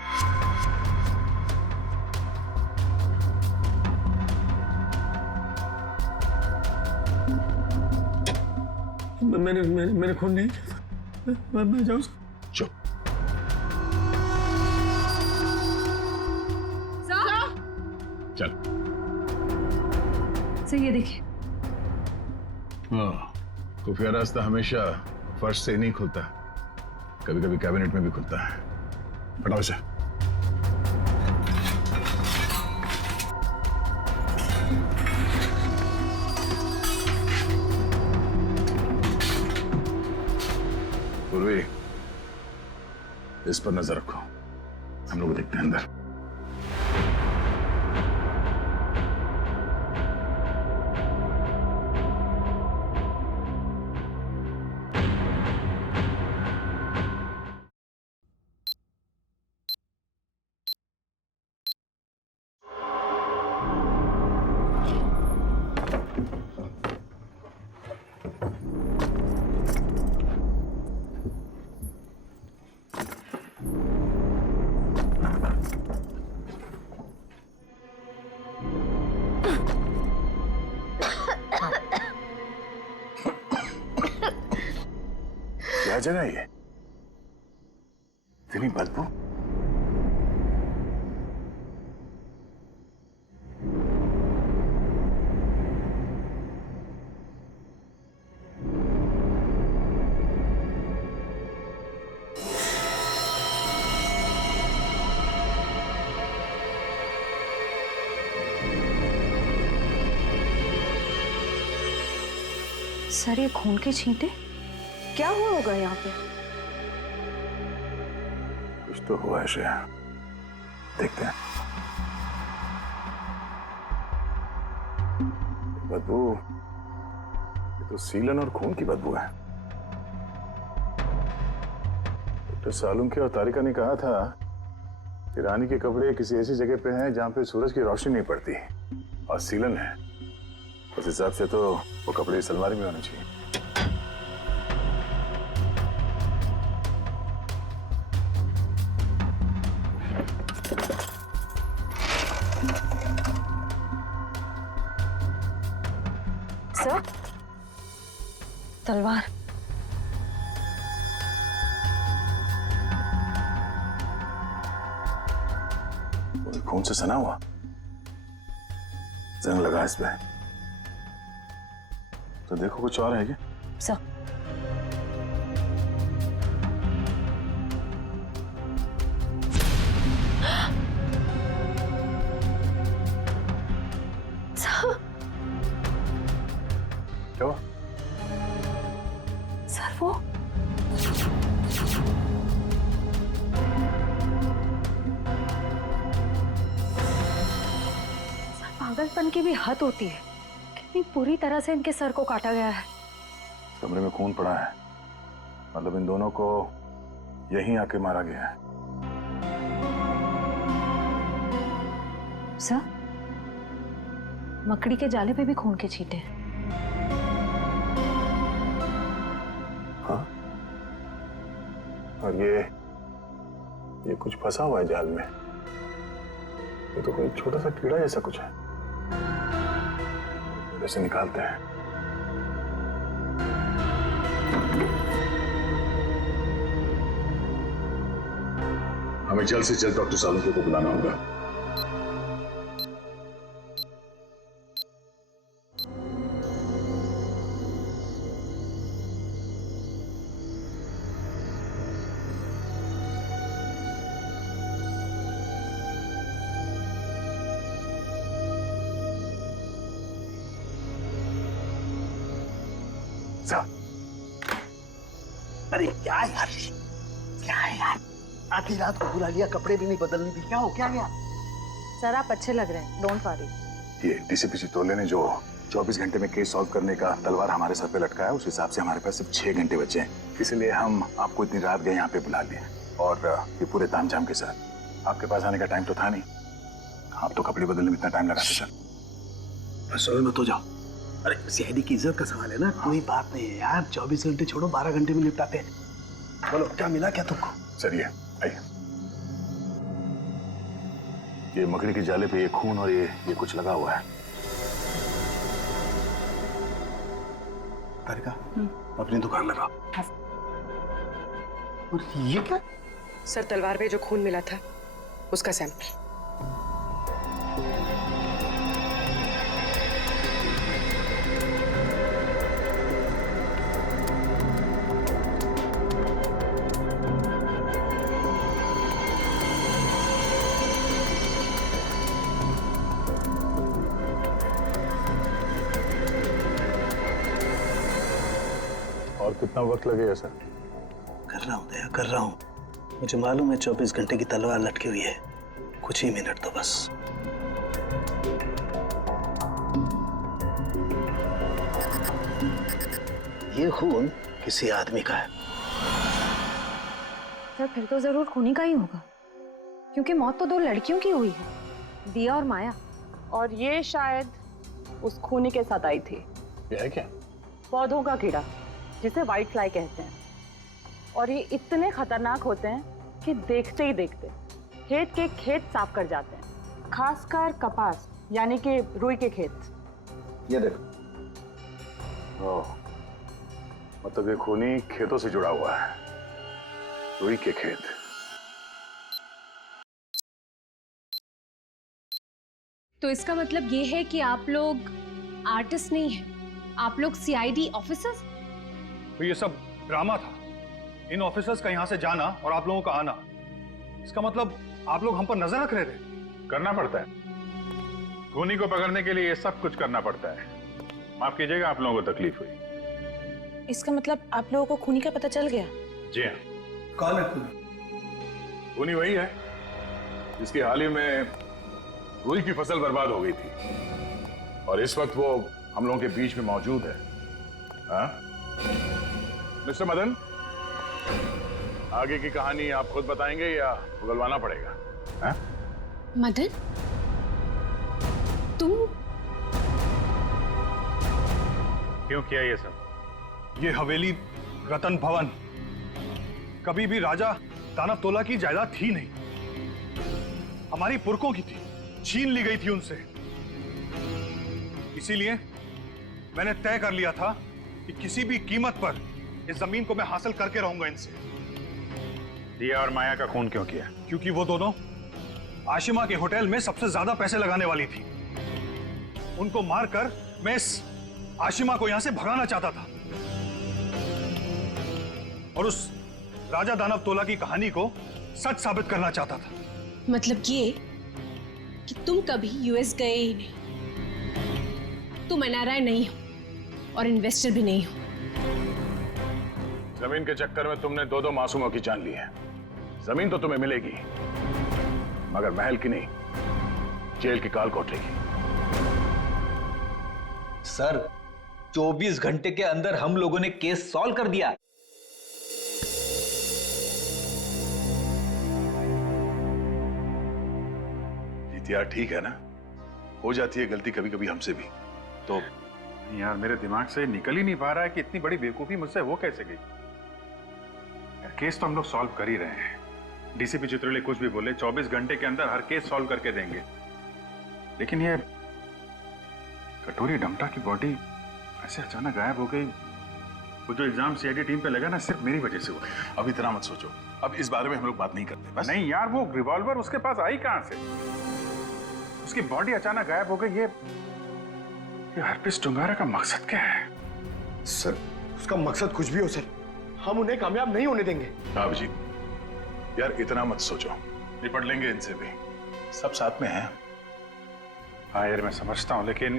मैंने खून नहीं किया। मैं जाऊँ? चुप। चल। सर, ये देखिए। हाँ, खुफिया रास्ता हमेशा फर्श से ही नहीं खुलता, कभी कभी कैबिनेट में भी खुलता है। हटाओ इसे। पूर्वी, इस पर नजर रखो, हम लोग देखते हैं अंदर। क्या जगह ये? इतनी बदबू? सर ये खून के छींटे क्या हुआ होगा यहाँ पे? कुछ तो हुआ है श्रेया, देखते हैं। बदबू, ये तो सीलन और खून की बदबू है। डॉक्टर सालुंके और तारिका ने कहा था कि रानी के कपड़े किसी ऐसी जगह पे हैं जहां पे सूरज की रोशनी नहीं पड़ती, और सीलन है। उस हिसाब से तो वो कपड़े इस अलमारी में होने चाहिए। सर, तलवार। खून से सना हुआ, जंग लगा इस पे। तो देखो कुछ और है क्या? सर, क्या हुआ? सर वो पागलपन की भी हद होती है। कितनी पूरी तरह से इनके सर को काटा गया है। कमरे में खून पड़ा है, मतलब इन दोनों को यहीं आके मारा गया है। सर, मकड़ी के जाले पे भी खून के छींटे हैं। हाँ, और ये कुछ फंसा हुआ है जाल में। ये तो कोई छोटा सा कीड़ा जैसा कुछ है। इसे निकालते हैं। हमें जल्द से जल्द डॉक्टर सालुंके को बुलाना होगा। अरे क्या यार, क्या है यार, आधी रात को बुला लिया, कपड़े भी नहीं बदलने दी। क्या हो, क्या गया? सर आप अच्छे लग रहे हैं, डोंट वरी। ये डीसीपी चितौले ने जो 24 घंटे में केस सॉल्व करने का तलवार हमारे सर पे लटकाया, उस हिसाब से हमारे पास सिर्फ 6 घंटे बचे हैं। इसलिए हम आपको इतनी रात गए यहाँ पे बुला लिए, और ये पूरे तामझाम के साथ। आपके पास आने का टाइम तो था नहीं, आप तो कपड़े बदलने में इतना टाइम लगाते सर। बस मत हो जाओ। अरे सीआईडी की इज्जत का सवाल है ना, कोई बात नहीं है यार। 24 घंटे छोड़ो, 12 घंटे में निपटाते हैं। बोलो क्या मिला क्या तुमको? सर ये आइए, ये मकड़ी के जाले पे ये खून और ये कुछ लगा हुआ है। तारिका, अपनी दुकान लगा। और ये क्या? सर तलवार पे जो खून मिला था उसका सैंपल। और कितना वक्त लगेगा सर? कर रहा हूँ दया, कर रहा हूँ। मुझे मालूम है 24 घंटे की तलवार लटकी हुई है, कुछ ही मिनट तो बस। ये खून किसी आदमी का है। सर फिर तो जरूर खूनी का ही होगा, क्योंकि मौत तो दो लड़कियों की हुई है, दिया और माया। और ये शायद उस खूनी के साथ आई थी। ये है क्या? पौधों का कीड़ा, जिसे व्हाइट फ्लाई कहते हैं। और ये इतने खतरनाक होते हैं कि देखते ही देखते खेत के खेत साफ कर जाते हैं, खासकर कपास यानी कि रुई के खेत। ये देखो। ओह, मतलब ये खूनी खेतों से जुड़ा हुआ है, रुई के खेत। तो इसका मतलब ये है कि आप लोग आर्टिस्ट नहीं हैं, आप लोग सीआईडी ऑफिसर्स? तो ये सब ड्रामा था, इन ऑफिसर्स का यहाँ से जाना और आप लोगों का आना। इसका मतलब आप लोग हम पर नजर रख रहे थे। करना पड़ता है, खूनी को पकड़ने के लिए ये सब कुछ करना पड़ता है। माफ कीजिएगा, आप लोगों को तकलीफ हुई। इसका मतलब आप लोगों को खूनी का पता चल गया? जी हाँ। कौन है खूनी? खूनी वही है जिसकी हाल ही में रुई की फसल बर्बाद हो गई थी, और इस वक्त वो हम लोगों के बीच में मौजूद है। हाँ? मिस्टर मदन, आगे की कहानी आप खुद बताएंगे या उगलवाना पड़ेगा? हाँ? मदन, तुम क्यों किया ये सब? ये हवेली रतन भवन कभी भी राजा दानव तोला की जायदाद थी नहीं, हमारी पुरखों की थी, छीन ली गई थी उनसे। इसीलिए मैंने तय कर लिया था कि किसी भी कीमत पर इस जमीन को मैं हासिल करके रहूंगा इनसे। दिया और माया का खून क्यों किया? क्योंकि वो दोनों आशिमा के होटल में सबसे ज्यादा पैसे लगाने वाली थी। उनको मारकर मैं इस आशिमा को यहां से भगाना चाहता था और उस राजा दानव तोला की कहानी को सच साबित करना चाहता था। मतलब ये कि तुम कभी यूएस गए ही नहीं, तुम एनआरआई नहीं हो और इन्वेस्टर भी नहीं हो। जमीन के चक्कर में तुमने दो मासूमों की जान ली है। जमीन तो तुम्हें मिलेगी, मगर महल की नहीं, जेल की काल कोठरी की। सर 24 घंटे के अंदर हम लोगों ने केस सॉल्व कर दिया। यार ठीक है ना, हो जाती है गलती कभी कभी हमसे भी। तो यार मेरे दिमाग से निकल ही नहीं पा रहा है कि इतनी बड़ी बेवकूफी मुझसे वो कैसे गई। केस तो हम लोग सॉल्व कर ही रहे हैं। डीसीपी चित्रोले कुछ भी बोले, 24 घंटे के अंदर हर केस सॉल्व करके देंगे। लेकिन ये कटोरी डमटा की बॉडी ऐसे अचानक गायब हो गई। वो जो इल्जाम सीआईडी टीम पे लगा ना, सिर्फ मेरी वजह से हुआ। अब इतना मत सोचो, अब इस बारे में हम लोग बात नहीं करते बस। नहीं यार, वो रिवॉल्वर उसके पास आई कहां से? उसकी बॉडी अचानक गायब हो गई। ये हरपिस टुंगारा का मकसद क्या है? सर उसका मकसद कुछ भी हो सर, हम उन्हें कामयाब नहीं होने देंगे। अभिजीत यार इतना मत सोचो, निपट लेंगे इनसे भी, सब साथ में हैं। हाँ यार मैं समझता हूँ, लेकिन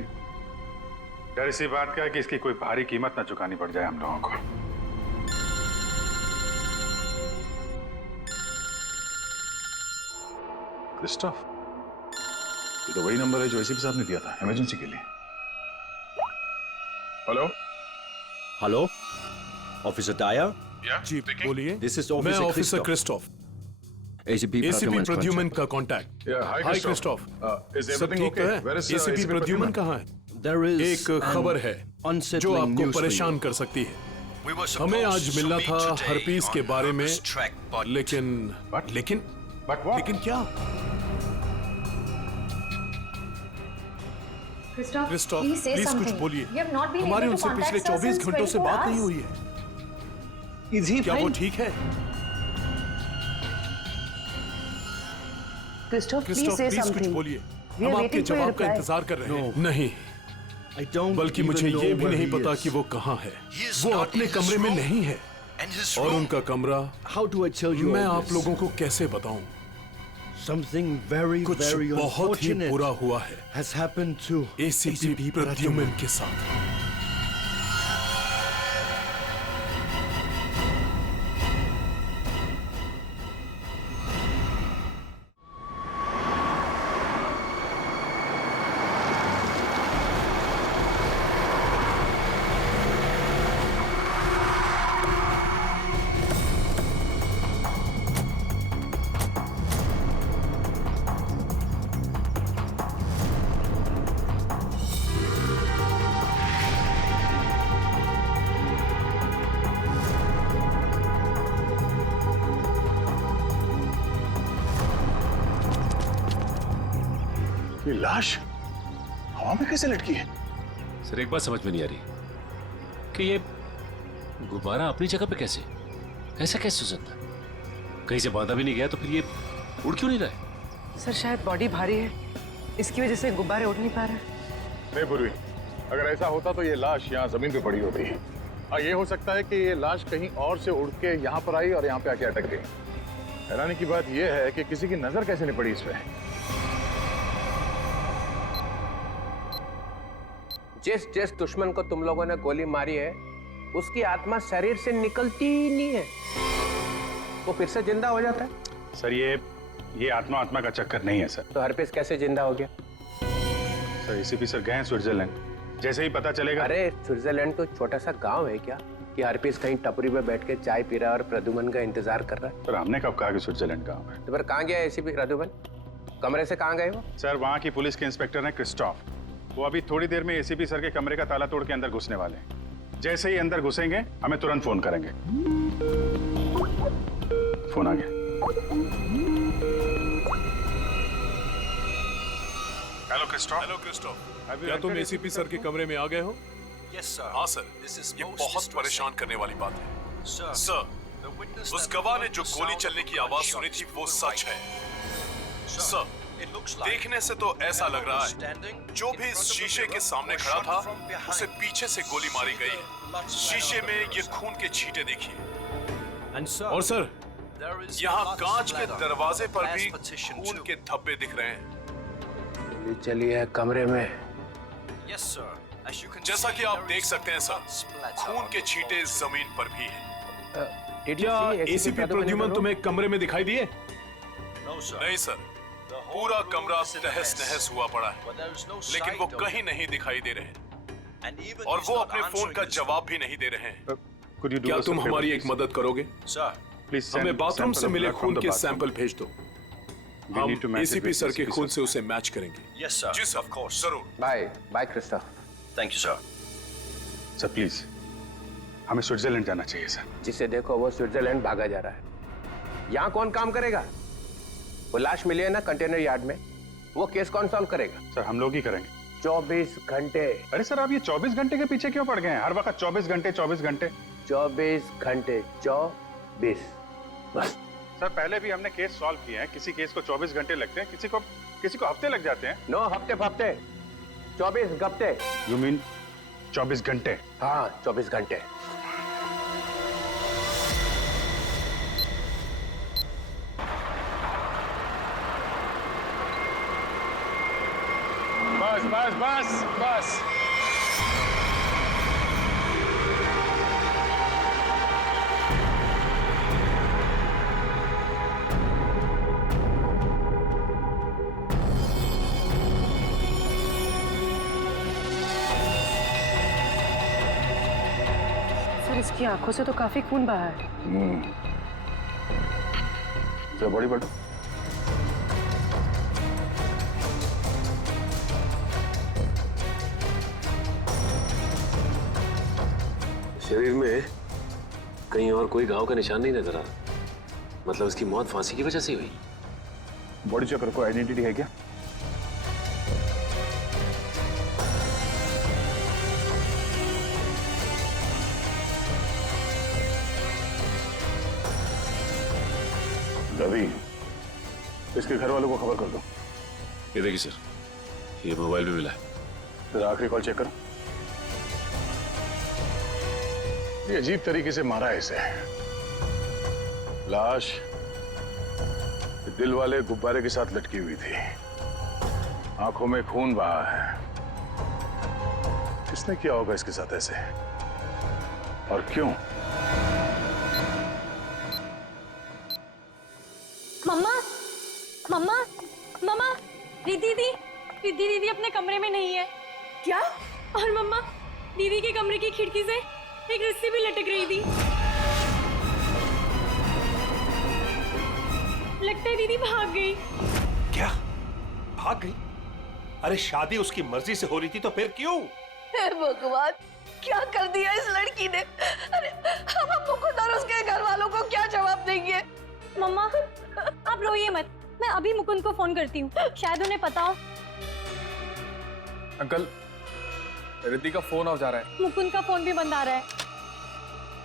डर इसी बात का है कि इसकी कोई भारी कीमत ना चुकानी पड़ जाए हम लोगों को। क्रिस्टोफ, ये तो वही नंबर है जो एसीपी साहब ने दिया था इमरजेंसी के लिए। Hello hello, officer Dyer. जी बोलिए। दिस इज मैं ऑफिसर क्रिस्टोफ, एसीपी प्रद्युमन का कांटेक्ट। हाय क्रिस्टोफ, सब ठीक तो है? एसीपी प्रद्युमन कहाँ है? एक खबर है जो आपको परेशान कर सकती है। हमें आज मिलना था हरपीस के बारे में, लेकिन क्या? क्रिस्टोफ प्लीज कुछ बोलिए, हमारी उनसे पिछले 24 घंटों से बात नहीं हुई है। क्या वो ठीक है? क्रिस्टोफ प्लीज कुछ बोलिए, हम आपके जवाब का इंतजार कर रहे हैं। नहीं, बल्कि मुझे ये भी नहीं पता कि वो कहाँ है। वो अपने कमरे में नहीं है, और उनका कमरा मैं आप लोगों को कैसे बताऊं? कुछ बहुत ही बुरा हुआ है एसीपी प्रद्युमन के साथ। ये लाश हवा में कैसे लटकी है? सर एक बात समझ में नहीं आ रही कि ये गुब्बारा अपनी जगह पे कैसे, ऐसा कैसे हो सकता? कहीं से बांधा भी नहीं गया तो फिर ये उड़ क्यों नहीं रहा है? सर शायद बॉडी भारी है, इसकी वजह से गुब्बारे उड़ नहीं पा रहे। नहीं पूर्वी, अगर ऐसा होता तो ये लाश यहाँ जमीन पे पड़ी होती है। हाँ, ये हो सकता है कि ये लाश कहीं और से उड़ के यहाँ पर आई और यहाँ पे आके अटक गई। हैरानी की बात यह है कि किसी की नजर कैसे नहीं पड़ी इस पे। जिस दुश्मन को तुम लोगों ने गोली मारी है उसकी आत्मा शरीर से निकलती ही नहीं है, वो फिर से जिंदा हो जाता है। सर ये आत्मा का चक्कर नहीं है सर। तो हरपेश कैसे जिंदा हो गया? सर एसीपी सर गए हैं स्विट्जरलैंड, जैसे ही पता चलेगा। अरे स्विट्जरलैंड तो छोटा सा गांव है क्या कि हरपेश कहीं टपरी पे बैठ के चाय पी रहा है और प्रद्युमन का इंतजार कर रहा है? सर हमने कब कहा कि स्विट्जरलैंड गांव है? तो फिर कहाँ गया एसीपी प्रद्युमन? कमरे से कहाँ गए वो? सर वहाँ की पुलिस के इंस्पेक्टर हैं क्रिस्टोफ, वो अभी थोड़ी देर में एसीपी सर के कमरे का ताला तोड़ के अंदर घुसने वाले हैं। जैसे ही अंदर घुसेंगे हमें तुरंत फोन करेंगे। फोन आ गया। हेलो क्रिस्टोफ, क्या तुम एसीपी सर के कमरे में आ गए हो? हाँ सर, ये बहुत परेशान करने वाली बात है। सर, उस गवाह ने जो गोली चलने की आवाज सुनी थी वो सच है। सर, देखने से तो ऐसा लग रहा है जो भी इस शीशे के सामने खड़ा था उसे पीछे से गोली मारी गई है। शीशे में ये खून के छींटे देखिए। और सर, यहाँ कांच के दरवाजे पर भी खून के धब्बे दिख रहे हैं। चलिए कमरे में। जैसा कि आप देख सकते हैं सर, खून के छींटे जमीन पर भी हैं। क्या एसीपी प्रद्युमन तुम्हें कमरे में दिखाई दिए? नहीं सर, पूरा कमरा तहस नहस हुआ पड़ा है, लेकिन वो कहीं नहीं दिखाई दे रहे और वो अपने फोन का जवाब भी नहीं दे रहे हैं। क्या तुम हमारी एक मदद करोगे? प्लीज हमें बाथरूम से मिले खून के सैंपल भेज दो। हम एसीपी सर के खून से उसे मैच करेंगे। यस सर, जी सर, ऑफ कोर्स, जरूर। Bye Christoph. Thank you sir. Sir please, हमें स्विट्जरलैंड जाना चाहिए सर। जिसे देखो वो स्विट्जरलैंड भागा जा रहा है। यहाँ कौन काम करेगा? वो लाश मिली है ना कंटेनर यार्ड में, वो केस कौन सॉल्व करेगा? सर हम लोग ही करेंगे। 24 घंटे। अरे सर आप ये 24 घंटे के पीछे क्यों पड़ गए हैं? हर वक्त 24 घंटे 24 घंटे 24 घंटे 24 बस। सर पहले भी हमने केस सॉल्व किए हैं। किसी केस को 24 घंटे लगते हैं, किसी को हफ्ते लग जाते हैं। नो हफ्ते 24 घंटे। यू मीन 24 घंटे? हाँ 24 घंटे। बस बस बस बस। सर इसकी आंखों से तो काफी खून बहा है। तो बड़ी बड़ी शरीर में कहीं और कोई घाव का निशान नहीं नजर आ रहा। मतलब उसकी मौत फांसी की वजह से हुई। बॉडी चेक करो, आइडेंटिटी है क्या? रवि, इसके घर वालों को खबर कर दो। ये देखिए सर, ये मोबाइल भी मिला है। फिर आखिरी कॉल चेक करो। ये अजीब तरीके से मारा है इसे। लाश दिल वाले गुब्बारे के साथ लटकी हुई थी, आंखों में खून बहा है। किसने किया होगा इसके साथ ऐसे, और क्यों? मम्मा मम्मा मम्मा, दीदी अपने कमरे में नहीं है। क्या? और मम्मा, दीदी के कमरे की खिड़की से एक रस्सी भी लटक रही थी। लगता है दीदी भाग गई। क्या भाग गई? अरे शादी उसकी मर्जी से हो रही थी तो फिर क्यों? हे भगवान, क्या कर दिया इस लड़की ने? अरे हम अपू को और उसके घर वालों को क्या जवाब देंगे? मम्मा आप रोइए मत, मैं अभी मुकुंद को फोन करती हूँ, शायद उन्हें पता हो। अंकल, रिद्धि का फोन ऑफ जा रहा है। मुकुंद का फोन भी बंद आ रहा है।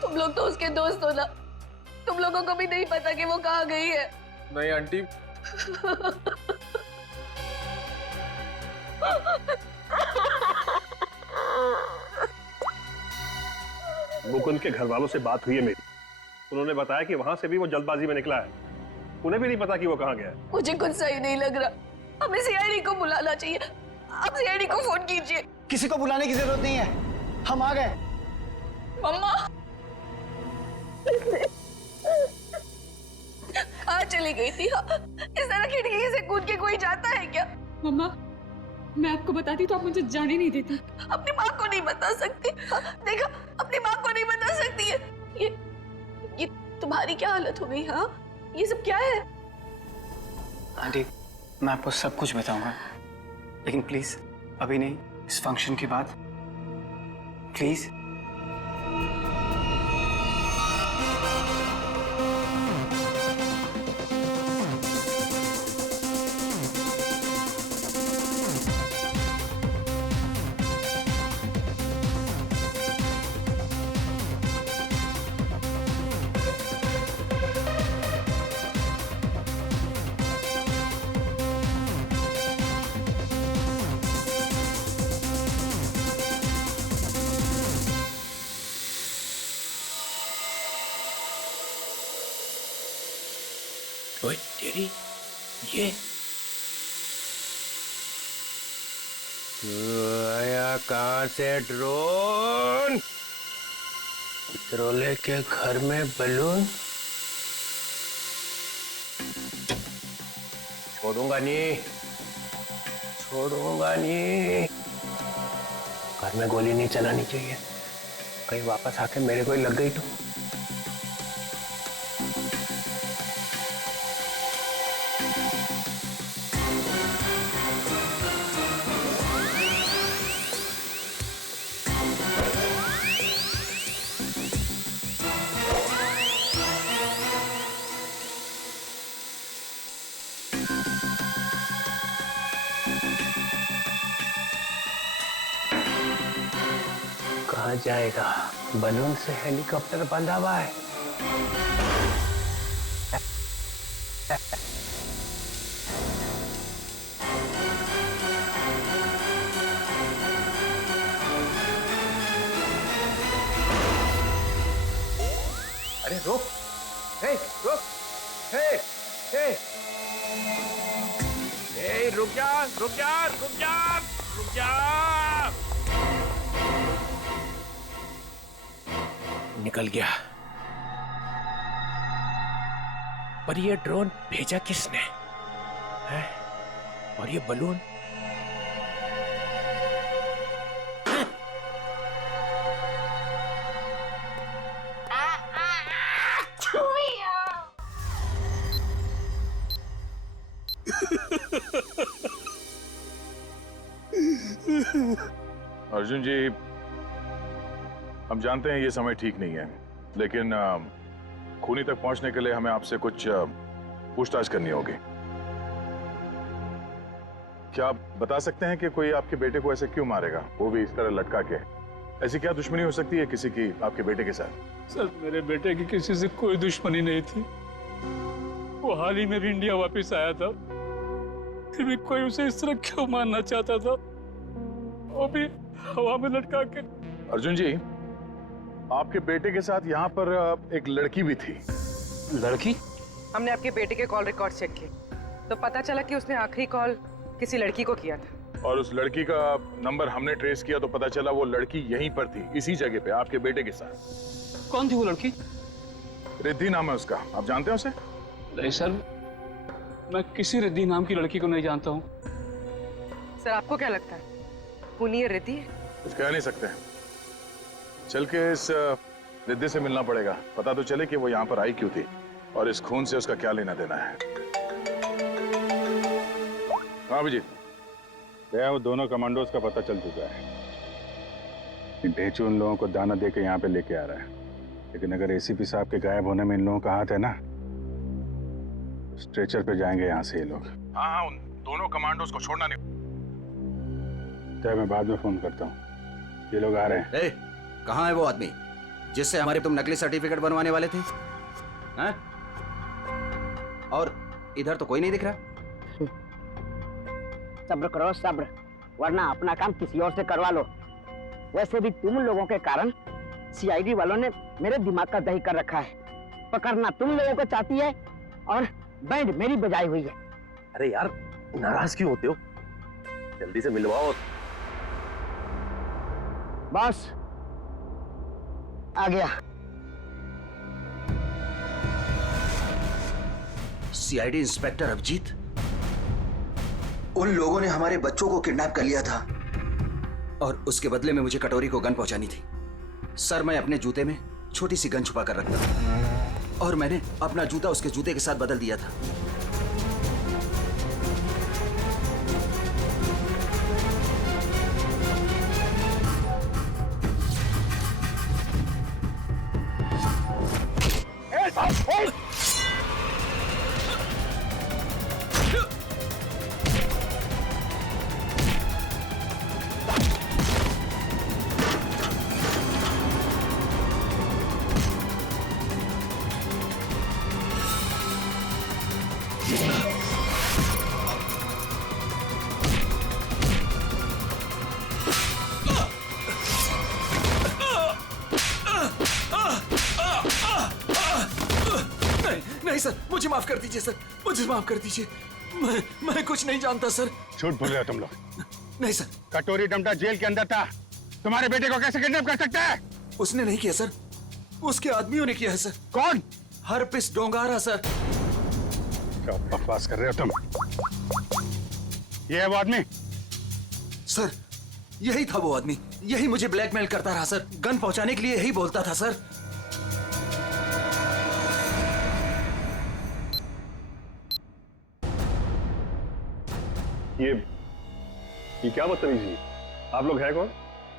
तुम लोग तो उसके दोस्त हो ना, तुम लोगों को भी नहीं पता कि वो कहाँ गई है। नहीं आंटी, मुकुंद के घर वालों से बात हुई है मेरी, उन्होंने बताया कि वहां से भी वो जल्दबाजी में निकला है, उन्हें भी नहीं पता कि वो कहाँ गया है। मुझे कुछ सही नहीं लग रहा, हमें सीआईडी को बुलाना चाहिए। आप सीआईडी को फोन कीजिए। किसी को बुलाने की जरूरत नहीं है, हम आ गए। मम्मा कहाँ चली गई थी? इस तरह खिड़की से कूद के कोई जाता है क्या? मम्मा, मैं आपको बताती तो आप मुझे जाने नहीं देती। अपनी माँ को नहीं बता सकती? देखा, अपनी माँ को नहीं बता सकती है। ये तुम्हारी क्या हालत हो गई? हाँ, ये सब क्या है? आंटी, मैं आपको सब कुछ बताऊंगा, लेकिन प्लीज अभी नहीं, इस फंक्शन के बाद प्लीज। ओए तेरी, ये आया कहाँ से ड्रोन? पित्रोले के घर में बलून? छोड़ूंगा नहीं, छोड़ूंगा नहीं। घर में गोली नहीं चलानी चाहिए, कहीं वापस आके मेरे को ही लग गई तो। कहाँ जाएगा? बलून से हेलीकॉप्टर बंधा हुआ है। अरे रुक, हे रुक, हे हे हे, रुक जा, रुक जा, रुक जा, रुक जा। निकल गया। पर ये ड्रोन भेजा किसने है? और ये बलून? अर्जुन जी, हम जानते हैं ये समय ठीक नहीं है, लेकिन खूनी तक पहुंचने के लिए हमें आपसे कुछ पूछताछ करनी होगी। क्या आप बता सकते हैं कि कोई आपके बेटे को ऐसे क्यों मारेगा, वो भी इस तरह लटका के? ऐसी क्या दुश्मनी हो सकती है किसी की आपके बेटे के साथ? सर, मेरे बेटे की किसी से कोई दुश्मनी नहीं थी। वो हाल ही में भी इंडिया वापस आया था, फिर भी कोई उसे इस तरह क्यों मारना चाहता था, वो भी हवा में लटका के? अर्जुन जी, आपके बेटे के साथ यहाँ पर एक लड़की भी थी। लड़की? हमने आपके बेटे के कॉल रिकॉर्ड चेक किए तो पता चला कि उसने आखिरी कॉल किसी लड़की को किया था। और उस लड़की का नंबर हमने ट्रेस किया तो पता चला वो लड़की यहीं पर थी, इसी जगह पे, आपके बेटे के साथ। कौन थी वो लड़की? रिद्धि नाम है उसका, आप जानते हैं उसे? नहीं सर, मैं किसी रिद्धि नाम की लड़की को नहीं जानता हूँ। सर, आपको क्या लगता है खूनी ये रिद्धि है? कुछ कह नहीं सकते, चल के इस रिद्धि से मिलना पड़ेगा, पता तो चले कि वो यहाँ पर आई क्यों थी और इस खून से उसका क्या लेना देना है। हाँ अभिजीत, भैया वो दोनों कमांडोज का पता चल चुका है। ढेचू उन लोगों को दाना दे के यहाँ पे लेके आ रहा है, लेकिन अगर एसीपी साहब के गायब होने में इन लोगों का हाथ है ना, स्ट्रेचर पे जाएंगे यहाँ से ये लोग। हाँ हाँ, उन दोनों कमांडोज को छोड़ना नहीं। लगता है मैं बाद में फोन करता हूँ, ये लोग आ रहे हैं। कहाँ है वो आदमी जिससे हमारे तुम नकली सर्टिफिकेट बनवाने वाले थे? हैं? और इधर तो कोई नहीं दिख रहा। सब्र करो सब्र, वरना अपना काम किसी और से करवा लो। वैसे भी तुम लोगों के कारण सीआईडी वालों ने मेरे दिमाग का दही कर रखा है। पकड़ना तुम लोगों को चाहती है और बैंड मेरी बजाई हुई है। अरे यार नाराज क्यों होते हो? जल्दी से मिलवाओ। बॉस आ गया। सीआईडी इंस्पेक्टर अभिजीत, उन लोगों ने हमारे बच्चों को किडनैप कर लिया था और उसके बदले में मुझे कटोरी को गन पहुंचानी थी। सर, मैं अपने जूते में छोटी सी गन छुपा कर रखता था और मैंने अपना जूता उसके जूते के साथ बदल दिया था। नहीं सर, मुझे माफ कर दीजिए सर, मुझे माफ कर दीजिए। मैं कुछ नहीं जानता सर। झूठ बोल रहे हो तुम लोग। नहीं सर। कटोरी डमटा जेल के अंदर था, तुम्हारे बेटे को कैसे किडनैप कर सकता है? उसने नहीं किया सर, उसके आदमियों ने किया है सर। कौन? Herpes डोंगारा sir. क्या बकवास कर रहे हो तुम? ये है वो आदमी? सर, यही था वो आदमी, यही मुझे ब्लैकमेल करता रहा सर। गन पहुंचाने के लिए यही बोलता था सर। ये क्या बदतमीजी? आप लोग हैं कौन?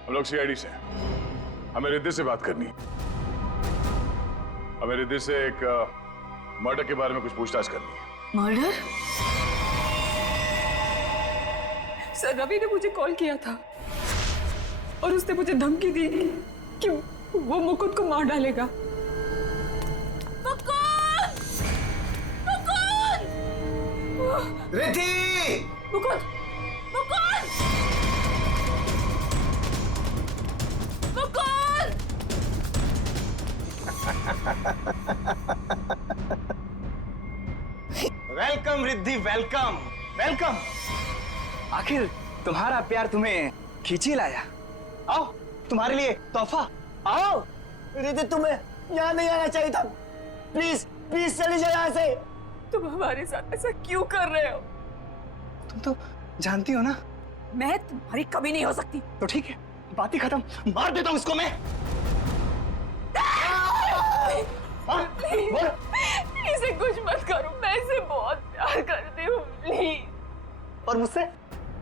हम लोग सीआईडी से हैं। हमें रिद्धि से बात करनी है। हमें रिद्धि से एक मर्डर के बारे में कुछ पूछताछ करनी है। मर्डर? सर, रवि ने मुझे कॉल किया था और उसने मुझे धमकी दी कि वो मुकुंद को मार डालेगा। Riddhi! Mukund! Mukund! Mukund! Welcome Riddhi, welcome welcome. आखिर तुम्हारा प्यार तुम्हें खींची लाया। आओ, तुम्हारे लिए तोहफा। आओ। रिद्धि, तुम्हें यहाँ नहीं आना चाहिए था। प्लीज प्लीज चली जाओ यहाँ से। तुम हमारे साथ ऐसा क्यों कर रहे हो? तुम तो जानती हो ना मैं तुम्हारी कभी नहीं हो सकती। तो ठीक है, बात ही खत्म। मार देता हूँ इसको मैं। इसे कुछ मत करो, मैं इसे बहुत प्यार करती हूँ, प्लीज। और मुझसे?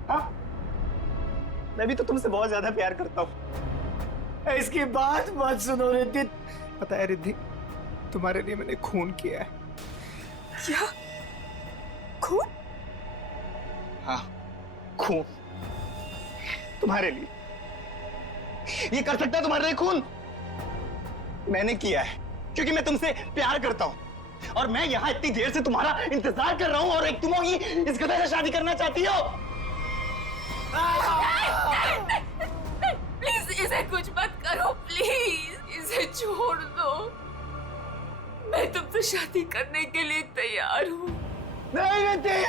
हाँ, मैं भी तो तुमसे बहुत ज्यादा प्यार करता हूँ। इसकी बात मत सुनो रिद्धि। पता है रिद्धि, तुम्हारे लिए मैंने खून किया है। क्या? खून? हाँ, खून तुम्हारे लिए। ये कर सकता है तुम्हारे लिए खून? मैंने किया है क्योंकि मैं तुमसे प्यार करता हूं और मैं यहाँ इतनी देर से तुम्हारा इंतजार कर रहा हूं और एक तुम ही इस गधे से शादी करना चाहती हो। प्लीज इसे कुछ मत करो, प्लीज इसे छोड़ दो। मैं तुमसे शादी करने के लिए तैयार हूँ। नहीं रिद्धि,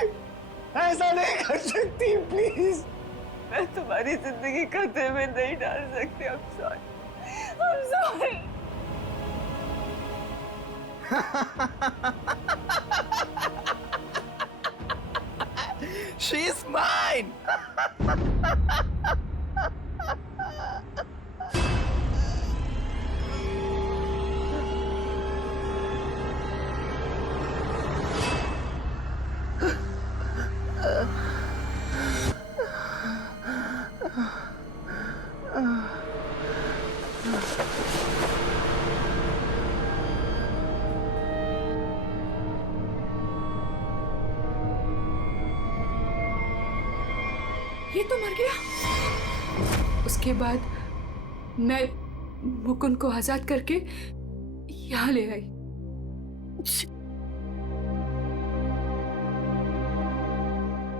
ऐसा नहीं कर सकती, प्लीज। मैं तुम्हारी जिंदगी खतरे में नहीं डाल सकती। I'm sorry. I'm sorry. She's mine. ये तो मर गया। उसके बाद मैं मुकुंद को आजाद करके यहाँ ले आई।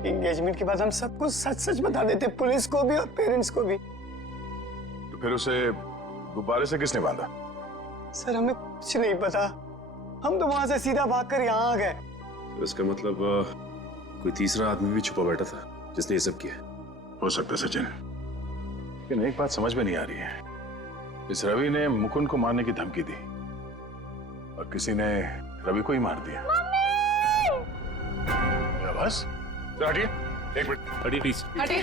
एंगेजमेंट के बाद हम सब कुछ सच सच बता देते, पुलिस को भी और पेरेंट्स को भी। तो फिर उसे गुब्बारे से किसने बांधा? सर हमें कुछ नहीं पता, हम तो वहां से सीधा भागकर यहाँ आ गए। तो इसका मतलब कोई तीसरा आदमी भी छुपा बैठा था जिसने ये सब किया। हो सकता है सचिन, लेकिन एक बात समझ में नहीं आ रही है। इस रवि ने मुकुंद को मारने की धमकी दी और किसी ने रवि को ही मार दिया। क्या बस? हटिए, एक मिनट हटिए प्लीज। हटिए।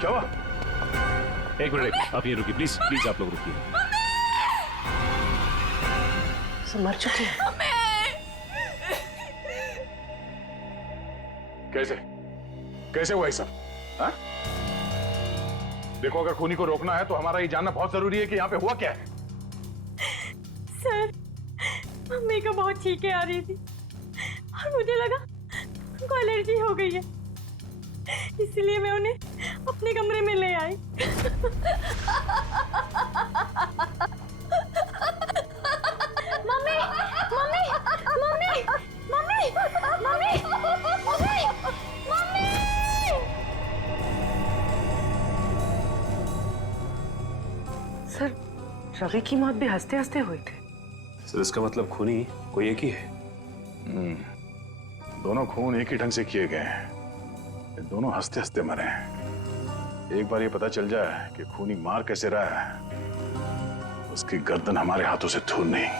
क्या हुआ? एक मिनट, आप ये रुकिए प्लीज, प्लीज आप लोग रुकिए। मर चुकी है। कैसे कैसे हुआ ये सब? हाँ? देखो, अगर खूनी को रोकना है तो हमारा ये जानना बहुत जरूरी है कि यहाँ पे हुआ क्या है। सर, मम्मी को बहुत छींकें आ रही थी और मुझे लगा उनको एलर्जी हो गई है, इसलिए मैं उन्हें अपने कमरे में ले आई। Mummy, mummy, mummy, mummy, mummy, mummy, mummy. Sir, Ravi की मौत भी हंसते हंसते हुई थी। सर, इसका मतलब खूनी कोई एक ही है। दोनों खून एक ही ढंग से किए गए हैं, दोनों हंसते हंसते मरे हैं। एक बार ये पता चल जाए कि खूनी मार कैसे रहा है, उसकी गर्दन हमारे हाथों से दूर नहीं।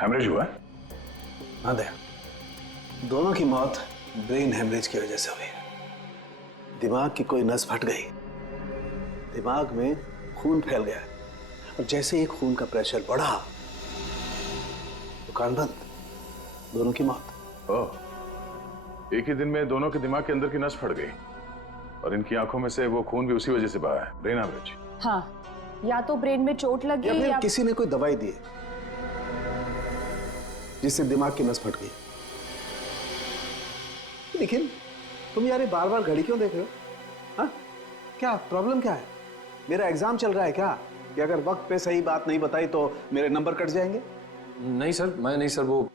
हेमरेज हुआ? हाँ दया, दोनों की मौत ब्रेन हेमरेज की वजह से हुई है। दिमाग की कोई नस फट गई, दिमाग में खून फैल गया और जैसे ही खून का प्रेशर बढ़ा, दुकान बंद, दोनों की मौत। ओह, एक ही दिन में दोनों के दिमाग के अंदर की नस फट गई और इनकी आंखों में से वो खून भी उसी वजह से बहा है, ब्रेन हेमरेज। हाँ, या तो ब्रेन में चोट लगी या किसी ने कोई दवाई दी जिससे दिमाग की नस फट गई। लेकिन तुम यार बार बार घड़ी क्यों देख रहे हो? हाँ, क्या प्रॉब्लम क्या है? मेरा एग्जाम चल रहा है क्या कि अगर वक्त पे सही बात नहीं बताई तो मेरे नंबर कट जाएंगे? नहीं सर, मैं नहीं सर, वो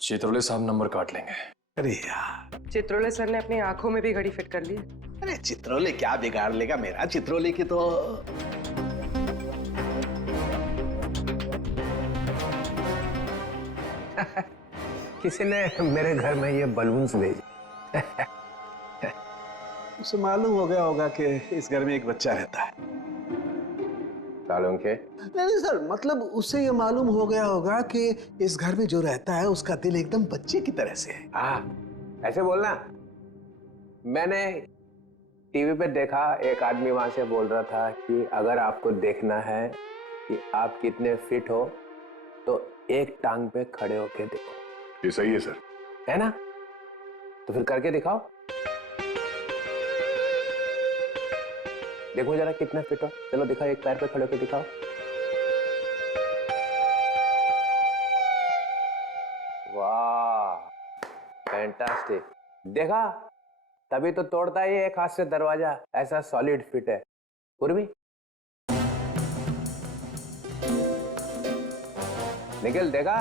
चित्रोले साहब नंबर काट लेंगे। अरे यार, चित्रोले सर ने अपनी आंखों में भी घड़ी फिट कर ली। अरे चित्रोले क्या बिगाड़ लेगा मेरा? चित्रोले की तो किसी ने मेरे घर में ये बलून्स भेजे। उसे मालूम हो गया होगा कि इस घर में एक बच्चा रहता है। सालों के? नहीं सर, मतलब उसे ये मालूम हो गया होगा कि इस घर में जो रहता है उसका दिल एकदम बच्चे की तरह से है। हाँ, ऐसे बोलना। मैंने टीवी पे देखा, एक आदमी वहां से बोल रहा था कि अगर आपको देखना है कि आप कितने फिट हो तो एक टांग पे खड़े होके देखो। ये सही है सर। है ना? तो फिर करके दिखाओ, देखो जरा कितना फिट हो। चलो दिखाओ, एक पैर पे खड़े होके दिखाओ। वाह, फैंटास्टिक। देखा, तभी तो तोड़ता ही एक हाथ से दरवाजा, ऐसा सॉलिड फिट है। पूर्वी निखिल, देखा?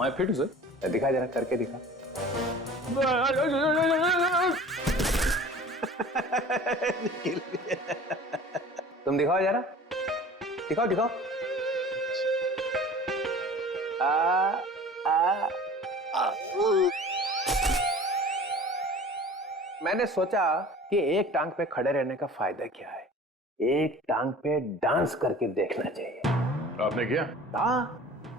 मैं फिट हूं सर। दिखा जरा, करके दिखा। तुम दिखाओ जरा, दिखाओ दिखाओ। मैंने सोचा कि एक टांग पे खड़े रहने का फायदा क्या है, एक टांग पे डांस करके देखना चाहिए। आपने किया? हाँ,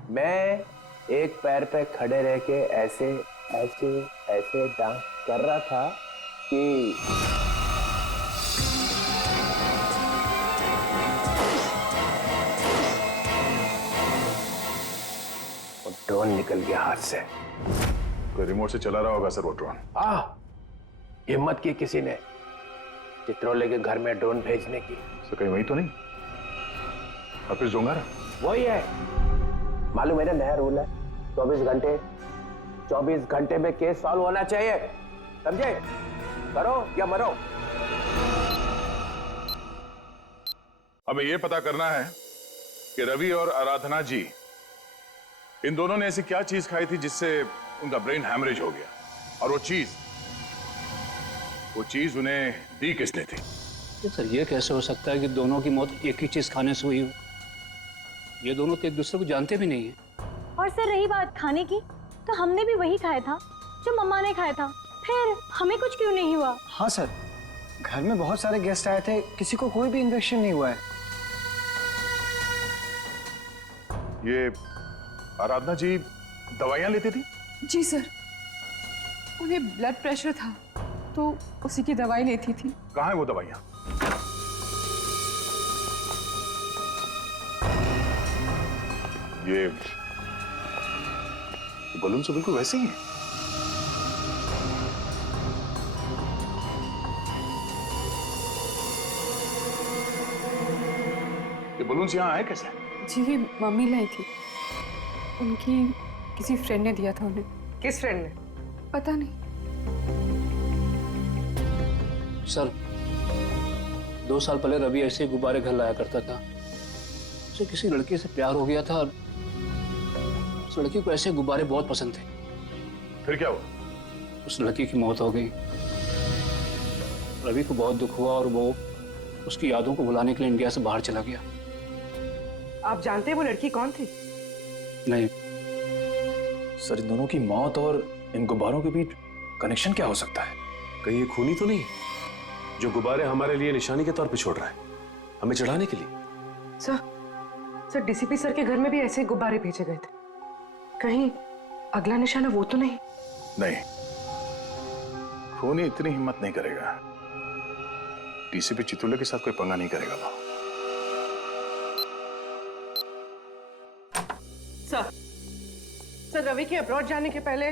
मैं एक पैर पे खड़े रह के ऐसे ऐसे ऐसे डांस कर रहा था कि ड्रोन निकल गया हाथ से कोई रिमोट से चला रहा होगा सर वो ड्रोन। हिम्मत की किसी ने चित्रोले के घर में ड्रोन भेजने की। तो कहीं वही तो नहीं वापिस डोंगारा? वही है। मालूम है ना, नया रूल है 24 घंटे में केस सॉल्व होना चाहिए, समझे? करो या मरो। हमें यह पता करना है कि रवि और आराधना जी इन दोनों ने ऐसी क्या चीज खाई थी जिससे उनका ब्रेन हैमरेज हो गया, और वो चीज उन्हें दी किसने थी? सर ये कैसे हो सकता है कि दोनों की मौत एक ही चीज खाने से हुई हो? ये दोनों तो एक दूसरे को जानते भी नहीं है। और सर रही बात खाने की, तो हमने भी वही खाया था जो मम्मा ने खाया था, फिर हमें कुछ क्यों नहीं हुआ? हाँ सर, घर में बहुत सारे गेस्ट आए थे, किसी को कोई भी इन्फेक्शन नहीं हुआ है। ये आराधना जी दवाइयां लेती थी? जी सर, उन्हें ब्लड प्रेशर था तो उसी की दवाई लेती थी। कहाँ है वो दवाइयां? ये बलून से बिल्कुल वैसे ही है। ये बलून यहाँ आए कैसे? जी ये मम्मी लाई थी, उनकी किसी फ्रेंड ने दिया था उन्हें। किस फ्रेंड ने? पता नहीं सर, 2 साल पहले रवि ऐसे ही गुब्बारे घर लाया करता था। उसे किसी लड़की से प्यार हो गया था और उस लड़की को ऐसे गुब्बारे बहुत पसंद थे। फिर क्या हुआ? उस लड़की की मौत हो गई। रवि को बहुत दुख हुआ और वो उसकी यादों को भुलाने के लिए इंडिया से बाहर चला गया। आप जानते हैं वो लड़की कौन थी? नहीं सर, इन दोनों की मौत और इन गुब्बारों के बीच कनेक्शन क्या हो सकता है? कहीं ये खूनी तो नहीं जो गुब्बारे हमारे लिए निशानी के तौर पे छोड़ रहा है, हमें चढ़ाने के लिए? सर डीसीपी सर के घर में भी ऐसे ही गुब्बारे भेजे गए थे, कहीं अगला निशाना वो तो नहीं? नहीं, खूनी इतनी हिम्मत नहीं करेगा। डीसीपी चित्रोले के साथ कोई पंगा नहीं करेगा वो। सर रवि के अब्रॉड जाने के पहले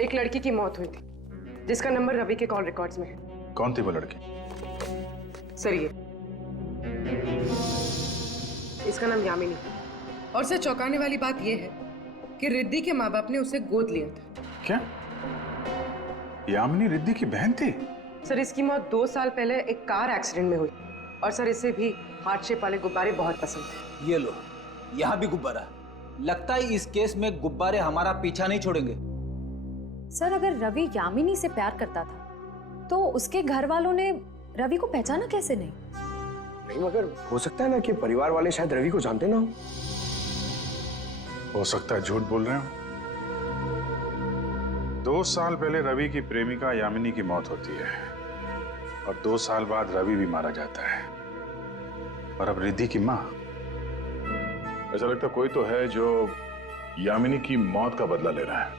एक लड़की की मौत हुई थी जिसका नंबर रवि के कॉल रिकॉर्ड्स में है। कौन थी वो लड़की? सर ये इसका नाम यामिनी। और सर चौंकाने वाली बात यह है कि रिद्धि के माँ बाप ने उसे गोद लिया था। क्या यामिनी रिद्धि की बहन थी? सर इसकी मौत 2 साल पहले एक कार एक्सीडेंट में हुई, और सर इसे भी हार्ट शेप वाले गुब्बारे बहुत पसंद थे। ये लो, यहाँ भी गुब्बारा। लगता है इस केस में गुब्बारे हमारा पीछा नहीं छोड़ेंगे। सर अगर रवि यामिनी से प्यार करता था तो उसके घर वालों ने रवि को पहचाना कैसे नहीं? नहीं, मगर हो सकता है ना कि परिवार वाले शायद रवि को जानते ना हो सकता है झूठ बोल रहे हो। 2 साल पहले रवि की प्रेमिका यामिनी की मौत होती है और 2 साल बाद रवि भी मारा जाता है, और अब रिद्धि की माँ। ऐसा लगता कोई तो है जो यामिनी की मौत का बदला ले रहा है।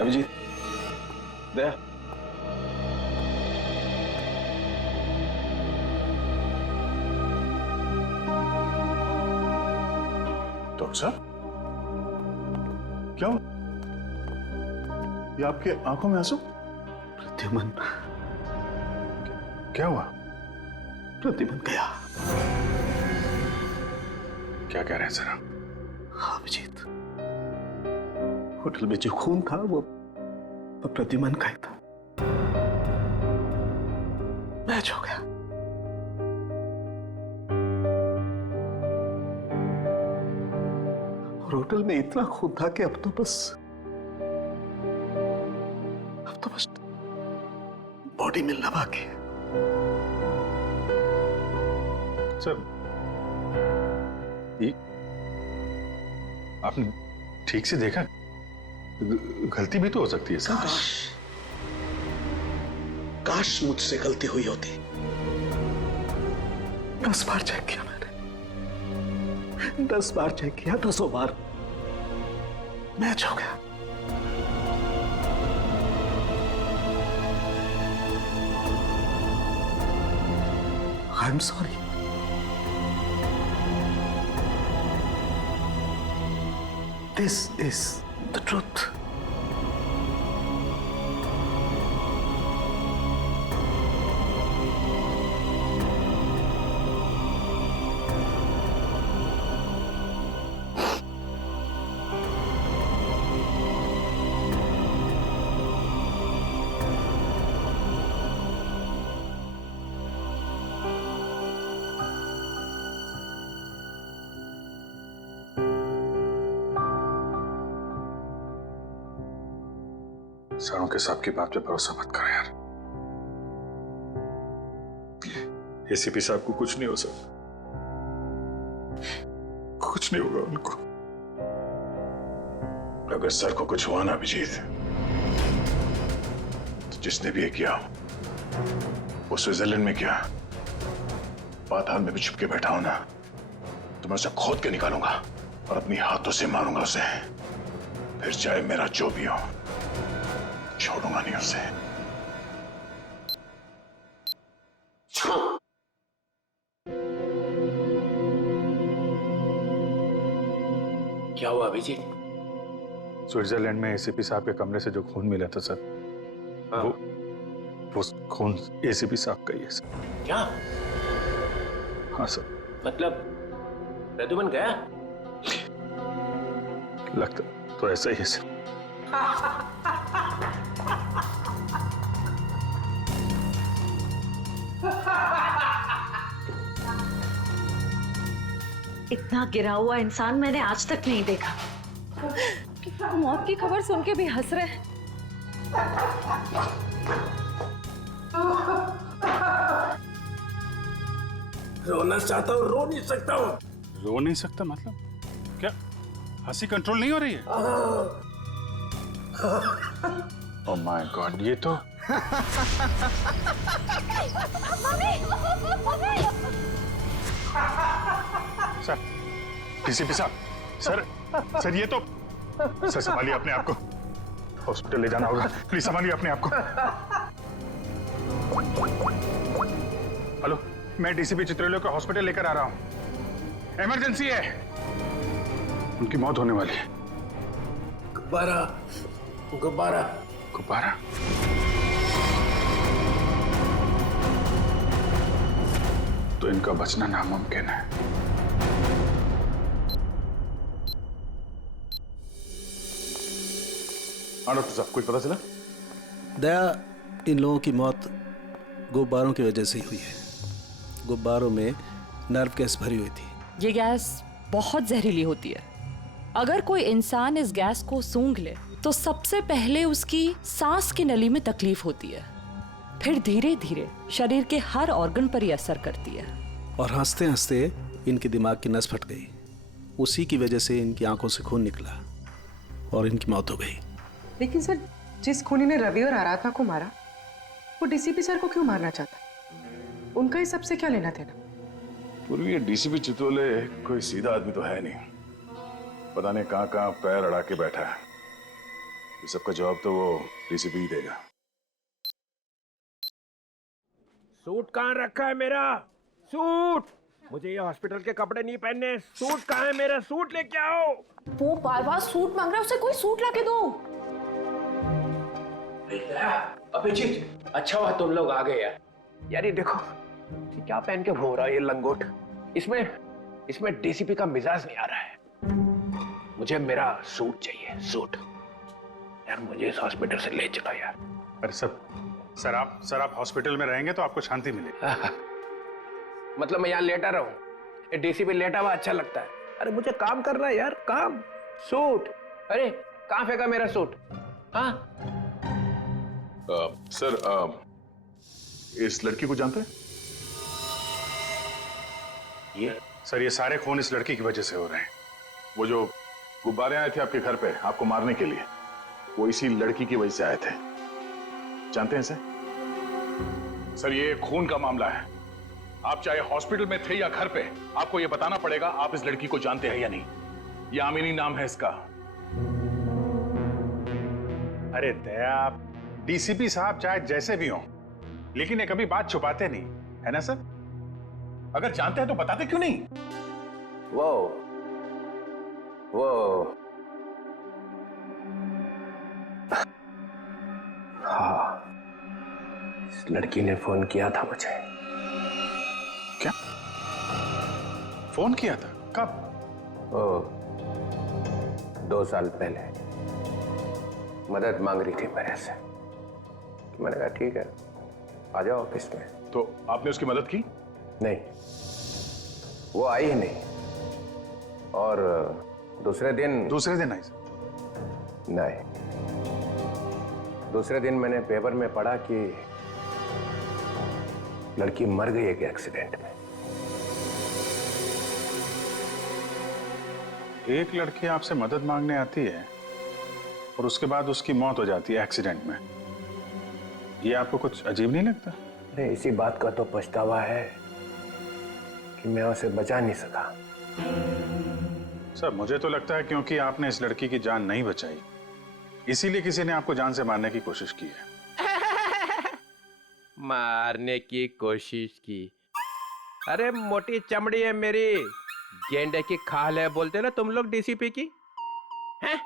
अभिजीत, दया, डॉक्टर साहब क्या हुआ? ये आपके आंखों में आंसू? प्रद्युमन। क्या हुआ? प्रद्युमन गया। क्या कह रहे हैं सर? हाँ अभिजीत, होटल में जो खून था वो प्रद्युमन का ही था। मैच हो गया। और होटल में इतना खून था कि अब तो बस बॉडी मिलना बाकी है। सर आपने ठीक से देखा? गलती भी तो हो सकती है सर। काश मुझसे गलती हुई होती। 10 बार चेक किया मैंने, 10 बार चेक किया, 10 बार मैच हो गया। I am sorry. This is the truth. सरों के साहब की बात पे भरोसा मत करो यार। एसीपी साहब को कुछ नहीं हो सकता, कुछ नहीं होगा उनको। अगर सर को कुछ हुआ ना अभिजीत, तो जिसने भी ये किया वो स्विट्जरलैंड में किया, पाताल में भी छुप के बैठा हो ना, तो मैं उसे खोद के निकालूंगा और अपनी हाथों से मारूंगा उसे। फिर चाहे मेरा जो भी हो, छोड़ूंगा नहीं उसे। क्या हुआ अभिजीत? स्विट्जरलैंड में एसीपी साहब के कमरे से जो खून मिला था सर, वो खून एसीपी साहब का ही है सर। क्या? हाँ सर। मतलब प्रद्युमन गया? लगता तो ऐसा ही है सर। इतना गिरा हुआ इंसान मैंने आज तक नहीं देखा। मौत की खबर सुन के भी हंस रहे हैं। रोना चाहता हूँ, रो नहीं सकता हूँ। रो नहीं सकता मतलब क्या? हंसी कंट्रोल नहीं हो रही है? ओह माय गॉड, ये तो सर, डीसीपी साहब, सर ये तो, सर संभालिए अपने आप को, हॉस्पिटल ले जाना होगा, प्लीज संभालिए अपने आप को। हेलो, मैं डीसीपी चित्रलोय को हॉस्पिटल लेकर आ रहा हूं, इमरजेंसी है, उनकी मौत होने वाली है। गुब्बारा, गुब्बारा, गुब्बारा? तो इनका बचना नामुमकिन है। हाँ डॉक्टर साहब, कुछ पता चला? दया, इन लोगों की मौत गुब्बारों की वजह से ही हुई है। गुब्बारों में नर्व गैस भरी हुई थी। ये गैस बहुत जहरीली होती है। अगर कोई इंसान इस गैस को सूंघ ले तो सबसे पहले उसकी सांस की नली में तकलीफ होती है, फिर धीरे धीरे शरीर के हर ऑर्गन पर ये असर करती है। और हंसते हंसते इनके दिमाग की नस फट गई। उसी की वजह से इनकी आंखों से खून निकला और इनकी मौत हो गई। लेकिन सर, जिस खूनी ने रवि और आराधना को मारा, वो डीसीपी सर को क्यों मारना चाहता? उनका इस सबसे क्या लेना देना? पूर्वी, ये डीसीपी चित्रोले कोई सीधा आदमी तो है नहीं, पता नहीं कहां कहां पैर अड़ा के बैठा है। इस सबका जवाब तो वो डीसीपी ही देगा। सूट कहाँ रखा है मेरा? सूट! मुझे ये हॉस्पिटल के कपड़े नहीं पहनने। सूट कहाँ है मेरा? सूट लेके आओ। वो बार बार सूट मांग रहा है, उसे कोई सूट लाके दो। अभिजीत, अच्छा हुआ तुम लोग आ गए यार। यार ये देखो, ये क्या पहन के घूम रहा है ये लंगोट। इसमें डीसीपी का मिजाज नहीं आ रहा है। मुझे मेरा सूट चाहिए, सूट। यार मुझे इस हॉस्पिटल से ले चलो यार। अरे सर आप हॉस्पिटल में रहेंगे तो आपको शांति मिलेगी। मतलब मैं यहाँ लेटा रहूं? ये डीसीपी लेटा हुआ अच्छा लगता है? अरे मुझे काम करना है यार, काम। सूट, अरे कहाँ फेंका मेरा सूट? हाँ सर, इस लड़की को जानते हैं? ये सारे खून इस लड़की की वजह से हो रहे हैं। वो जो गुब्बारे आए थे आपके घर पे आपको मारने के लिए, वो इसी लड़की की वजह से आए थे। जानते हैं सर, ये खून का मामला है। आप चाहे हॉस्पिटल में थे या घर पे, आपको ये बताना पड़ेगा आप इस लड़की को जानते हैं या नहीं। ये आमिनी नाम है इसका। अरे दया, डीसीपी साहब चाहे जैसे भी हों, लेकिन ये कभी बात छुपाते नहीं, है ना सर? अगर जानते हैं तो बताते क्यों नहीं? वो हाँ, इस लड़की ने फोन किया था मुझे। क्या फोन किया था? कब? 2 साल पहले मदद मांग रही थी मेरे से। मैंने कहा ठीक है, आ जाओ ऑफिस में। तो आपने उसकी मदद की? नहीं, वो आई ही नहीं। और दूसरे दिन आई? नहीं, दूसरे दिन मैंने पेपर में पढ़ा कि लड़की मर गई एक एक्सीडेंट में। एक लड़की आपसे मदद मांगने आती है और उसके बाद उसकी मौत हो जाती है एक्सीडेंट में। ये आपको कुछ अजीब नहीं लगता? अरे इसी बात का तो पछतावा है कि मैं उसे बचा नहीं सका। सर मुझे तो लगता है क्योंकि आपने इस लड़की की जान नहीं बचाई, इसीलिए किसी ने आपको जान से मारने की कोशिश की है। मारने की कोशिश की? अरे मोटी चमड़ी है मेरी, गेंडे की खाल है बोलते ना तुम लोग डीसीपी की। हैं?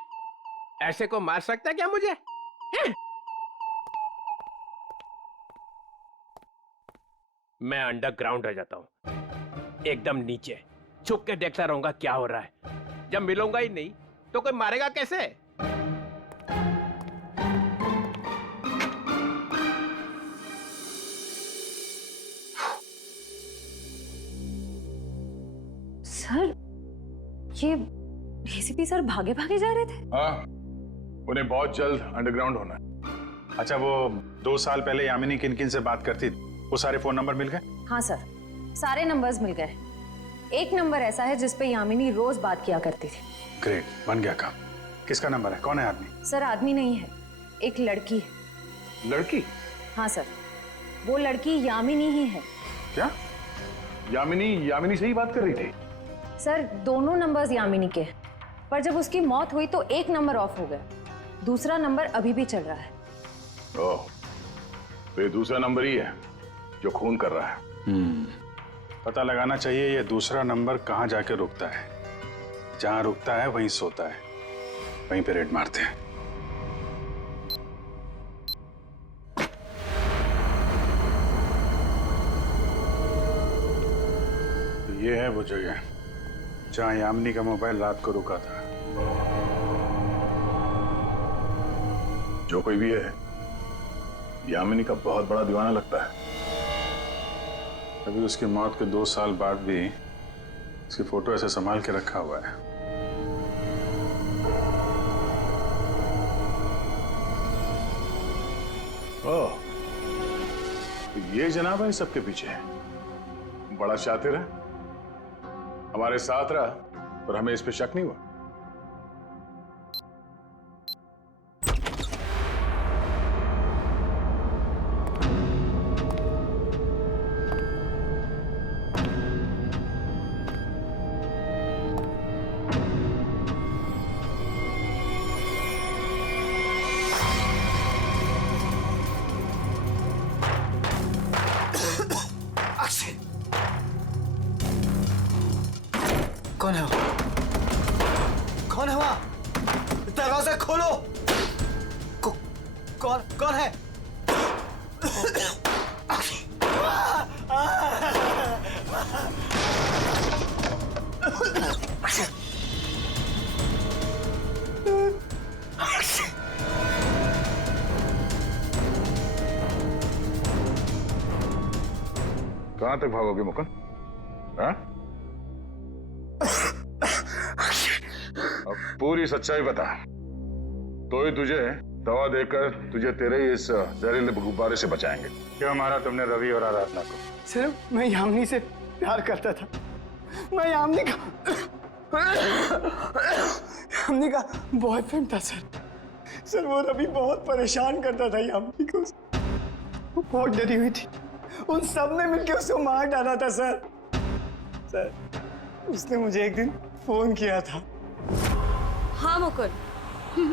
ऐसे को मार सकता क्या मुझे? हैं? मैं अंडरग्राउंड रह जाता हूं, एकदम नीचे छुप के देखता रहूंगा क्या हो रहा है। जब मिलूंगा ही नहीं तो कोई मारेगा कैसे? सर, ये डीसीपी सर भागे भागे जा रहे थे? हाँ, उन्हें बहुत जल्द अंडरग्राउंड होना है। अच्छा, वो 2 साल पहले यामिनी किन किन से बात करती थी, वो सारे फोन नंबर मिल गए? हाँ सर, सारे नंबर्स मिल गए। एक नंबर ऐसा है जिस पे यामिनी रोज बात किया करती थी। ग्रेट, बन गया काम। किसका नंबर है? कौन है आदमी? सर आदमी नहीं है, एक लड़की है। लड़की? हाँ सर, वो लड़की यामिनी ही है। क्या? यामिनी से ही बात कर रही थी? सर दोनों नंबर्स यामिनी के हैं, पर जब उसकी मौत हुई तो एक नंबर ऑफ हो गया, दूसरा नंबर अभी भी चल रहा है। ओह, तो ये दूसरा नंबर ही है जो खून कर रहा है। पता लगाना चाहिए ये दूसरा नंबर कहाँ जाके रुकता है। जहां रुकता है वहीं सोता है, वहीं पे रेड मारते हैं। ये है वो जगह जहां यामिनी का मोबाइल रात को रुका था। जो कोई भी है, यामिनी का बहुत बड़ा दीवाना लगता है। अभी उसकी मौत के 2 साल बाद भी उसकी फोटो ऐसे संभाल के रखा हुआ है। ओह, तो ये जनाब है सबके पीछे। बड़ा शातिर है, हमारे साथ रहा और हमें इस पे शक नहीं हुआ। कौन है वो? कौन है वहां? दरवाजा खोलो। कौन है? कहां तक भागोगे मुकुंद? हाँ? अब पूरी सच्चाई बता, तो ही तुझे दवा देकर तुझे तेरे इस जहरीले गुब्बारे से बचाएंगे। क्यों मारा तुमने रवि और आराधना को? सर मैं यामिनी से प्यार करता था। मैं यामिनी का बॉयफ्रेंड था सर। वो रवि बहुत परेशान करता था यामिनी को। वो बहुत डरी हुई थी, उन सब ने मिलकर उसे मार डाला था सर। उसने मुझे एक दिन फोन किया था। हाँ मुकुंद,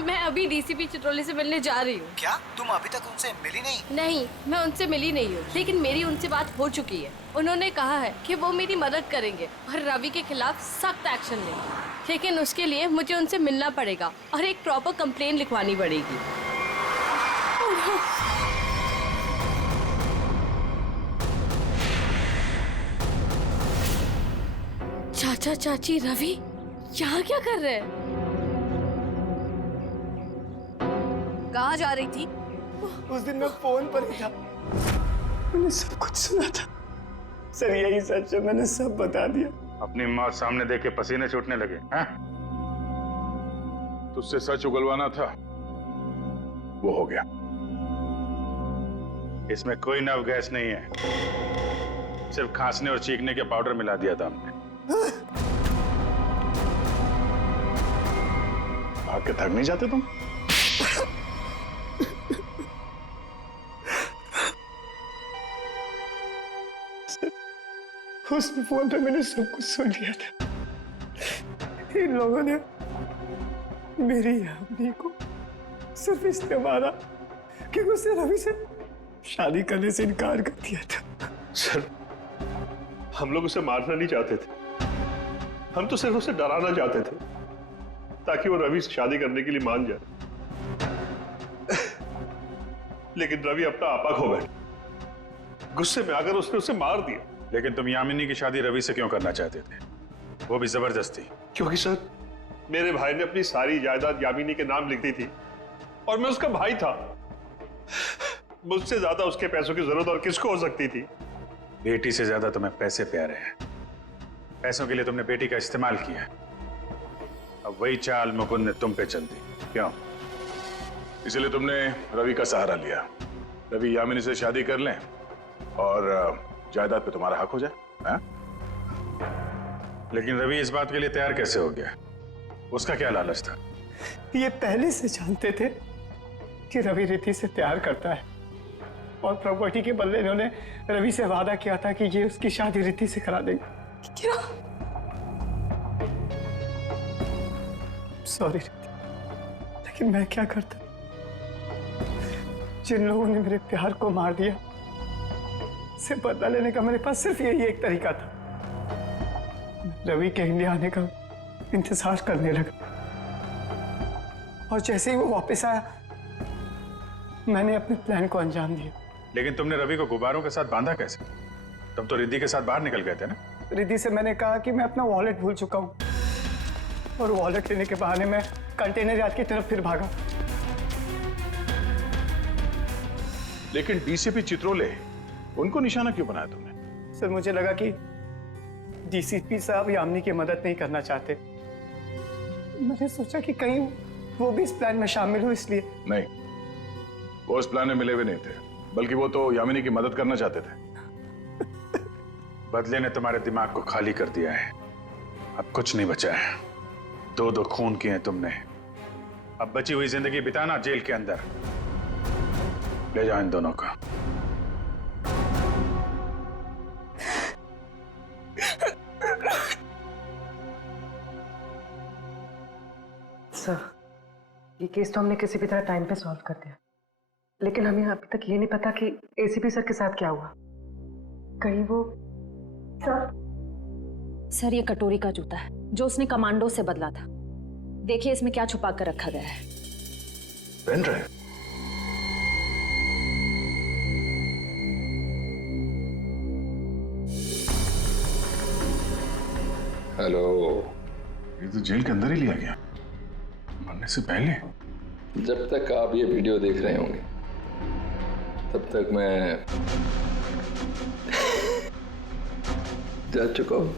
मैं अभी डीसीपी चित्रोली से मिलने जा रही हूँ। क्या तुम अभी तक उनसे मिली नहीं? नहीं, मैं उनसे मिली नहीं हूँ, लेकिन मेरी उनसे बात हो चुकी है। उन्होंने कहा है कि वो मेरी मदद करेंगे और रवि के खिलाफ सख्त एक्शन लेंगे, लेकिन उसके लिए मुझे उनसे मिलना पड़ेगा और एक प्रॉपर कंप्लेन लिखवानी पड़ेगी। चाचा चाची रवि यहाँ क्या कर रहे हैं? कहाँ जा रही थी? उस दिन मैं फोन पर ही था, मैंने सब कुछ सुना था सर। यही सच है, मैंने सब बता दिया। अपनी मौत सामने देख के पसीने छूटने लगे हैं? तुझसे सच उगलवाना था, वो हो गया। इसमें कोई नव गैस नहीं है, सिर्फ खांसने और चीखने के पाउडर मिला दिया था हमने। भाग के थक नहीं जाते तुम? उस फोन पे मैंने सब कुछ सुन लिया था। इन लोगों ने मेरी यामिनी को सिर्फ इसलिए मारा कि उसने रवि से शादी करने से इनकार कर दिया था। सर, हम लोग उसे मारना नहीं चाहते थे, हम तो सिर्फ उसे डराना चाहते थे ताकि वो रवि से शादी करने के लिए मान जाए। लेकिन रवि अपना आपा खो बैठा, गुस्से में आकर उसने उसे मार दिया। लेकिन तुम यामिनी की शादी रवि से क्यों करना चाहते थे, वो भी जबरदस्ती? क्योंकि सर, मेरे भाई ने अपनी सारी जायदाद यामिनी के नाम लिख दी थी और मैं उसका भाई था। मुझसे ज्यादा उसके पैसों की जरूरत और किसको हो सकती थी? बेटी से ज्यादा तुम्हें पैसे प्यारे हैं। पैसों के लिए तुमने बेटी का इस्तेमाल किया, अब वही चाल मुकुंद ने तुम पे चल दी। क्यों? इसलिए तुमने रवि का सहारा लिया। रवि यामिनी से शादी कर लें और जायदाद पे तुम्हारा हक हो जाए। हा? लेकिन रवि इस बात के लिए तैयार कैसे हो गया? उसका क्या लालच था? ये पहले से जानते थे कि रवि रिद्धि से प्यार करता है और प्रॉपर्टी के बदले इन्होंने रवि से वादा किया था कि ये उसकी शादी रिद्धि से करा देंगे। क्या? सॉरी रिद्धि, लेकिन मैं क्या करता? जिन लोगों ने मेरे प्यार को मार दिया, से बदला लेने का मेरे पास सिर्फ यही एक तरीका था। रवि के इंडिया आने का इंतजार करने लगा और जैसे ही वो वापस आया, मैंने अपने प्लान को अंजाम दिया। लेकिन तुमने रवि को गुब्बारों के साथ बांधा कैसे? तुम तो रिद्धि के साथ बाहर निकल गए थे ना? रिद्धि से मैंने कहा कि मैं अपना वॉलेट भूल चुका हूँ और वॉलेट लेने के बहाने मैं कंटेनर यार्ड की तरफ फिर भागा। लेकिन डीसीपी चित्रोले, उनको निशाना क्यों बनाया तुमने? सर, मुझे लगा कि डीसीपी साहब यामिनी की मदद नहीं करना चाहते। मैंने सोचा कि कहीं वो भी इस प्लान में शामिल हो, इसलिए। नहीं, वो इस प्लान में मिले हुए नहीं थे, बल्कि वो तो यामिनी की मदद करना चाहते थे। बदले ने तुम्हारे दिमाग को खाली कर दिया है, अब कुछ नहीं बचा है। दो दो खून किए हैं तुमने, अब बची हुई जिंदगी बिताना जेल के अंदर। ले जाओ इन दोनों को। सर, ये केस तो हमने किसी भी तरह टाइम पे सॉल्व कर दिया, लेकिन हमें अभी तक ये नहीं पता कि एसीपी सर के साथ क्या हुआ। कहीं वो सर, ये कटोरी का जूता है जो उसने कमांडो से बदला था। देखिए इसमें क्या छुपा कर रखा गया है। Pen drive? हेलो, ये तो जेल के अंदर ही लिया गया, मरने से पहले। जब तक आप ये वीडियो देख रहे होंगे तब तक मैं जा चुका हूं।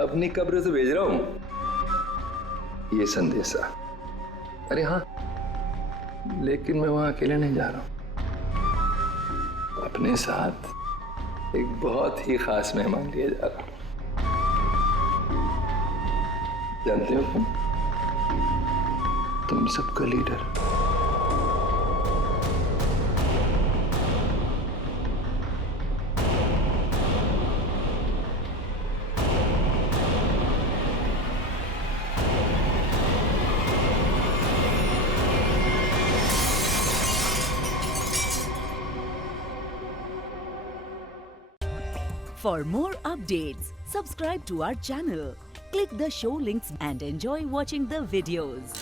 अपनी कब्र से भेज रहा हूं ये संदेशा। अरे हाँ, लेकिन मैं वहां अकेले नहीं जा रहा हूं, अपने साथ एक बहुत ही खास मेहमान लिए जा रहा हूं। जानते हो तुम सबका leader. For more updates, subscribe to our channel, click the show links and enjoy watching the videos.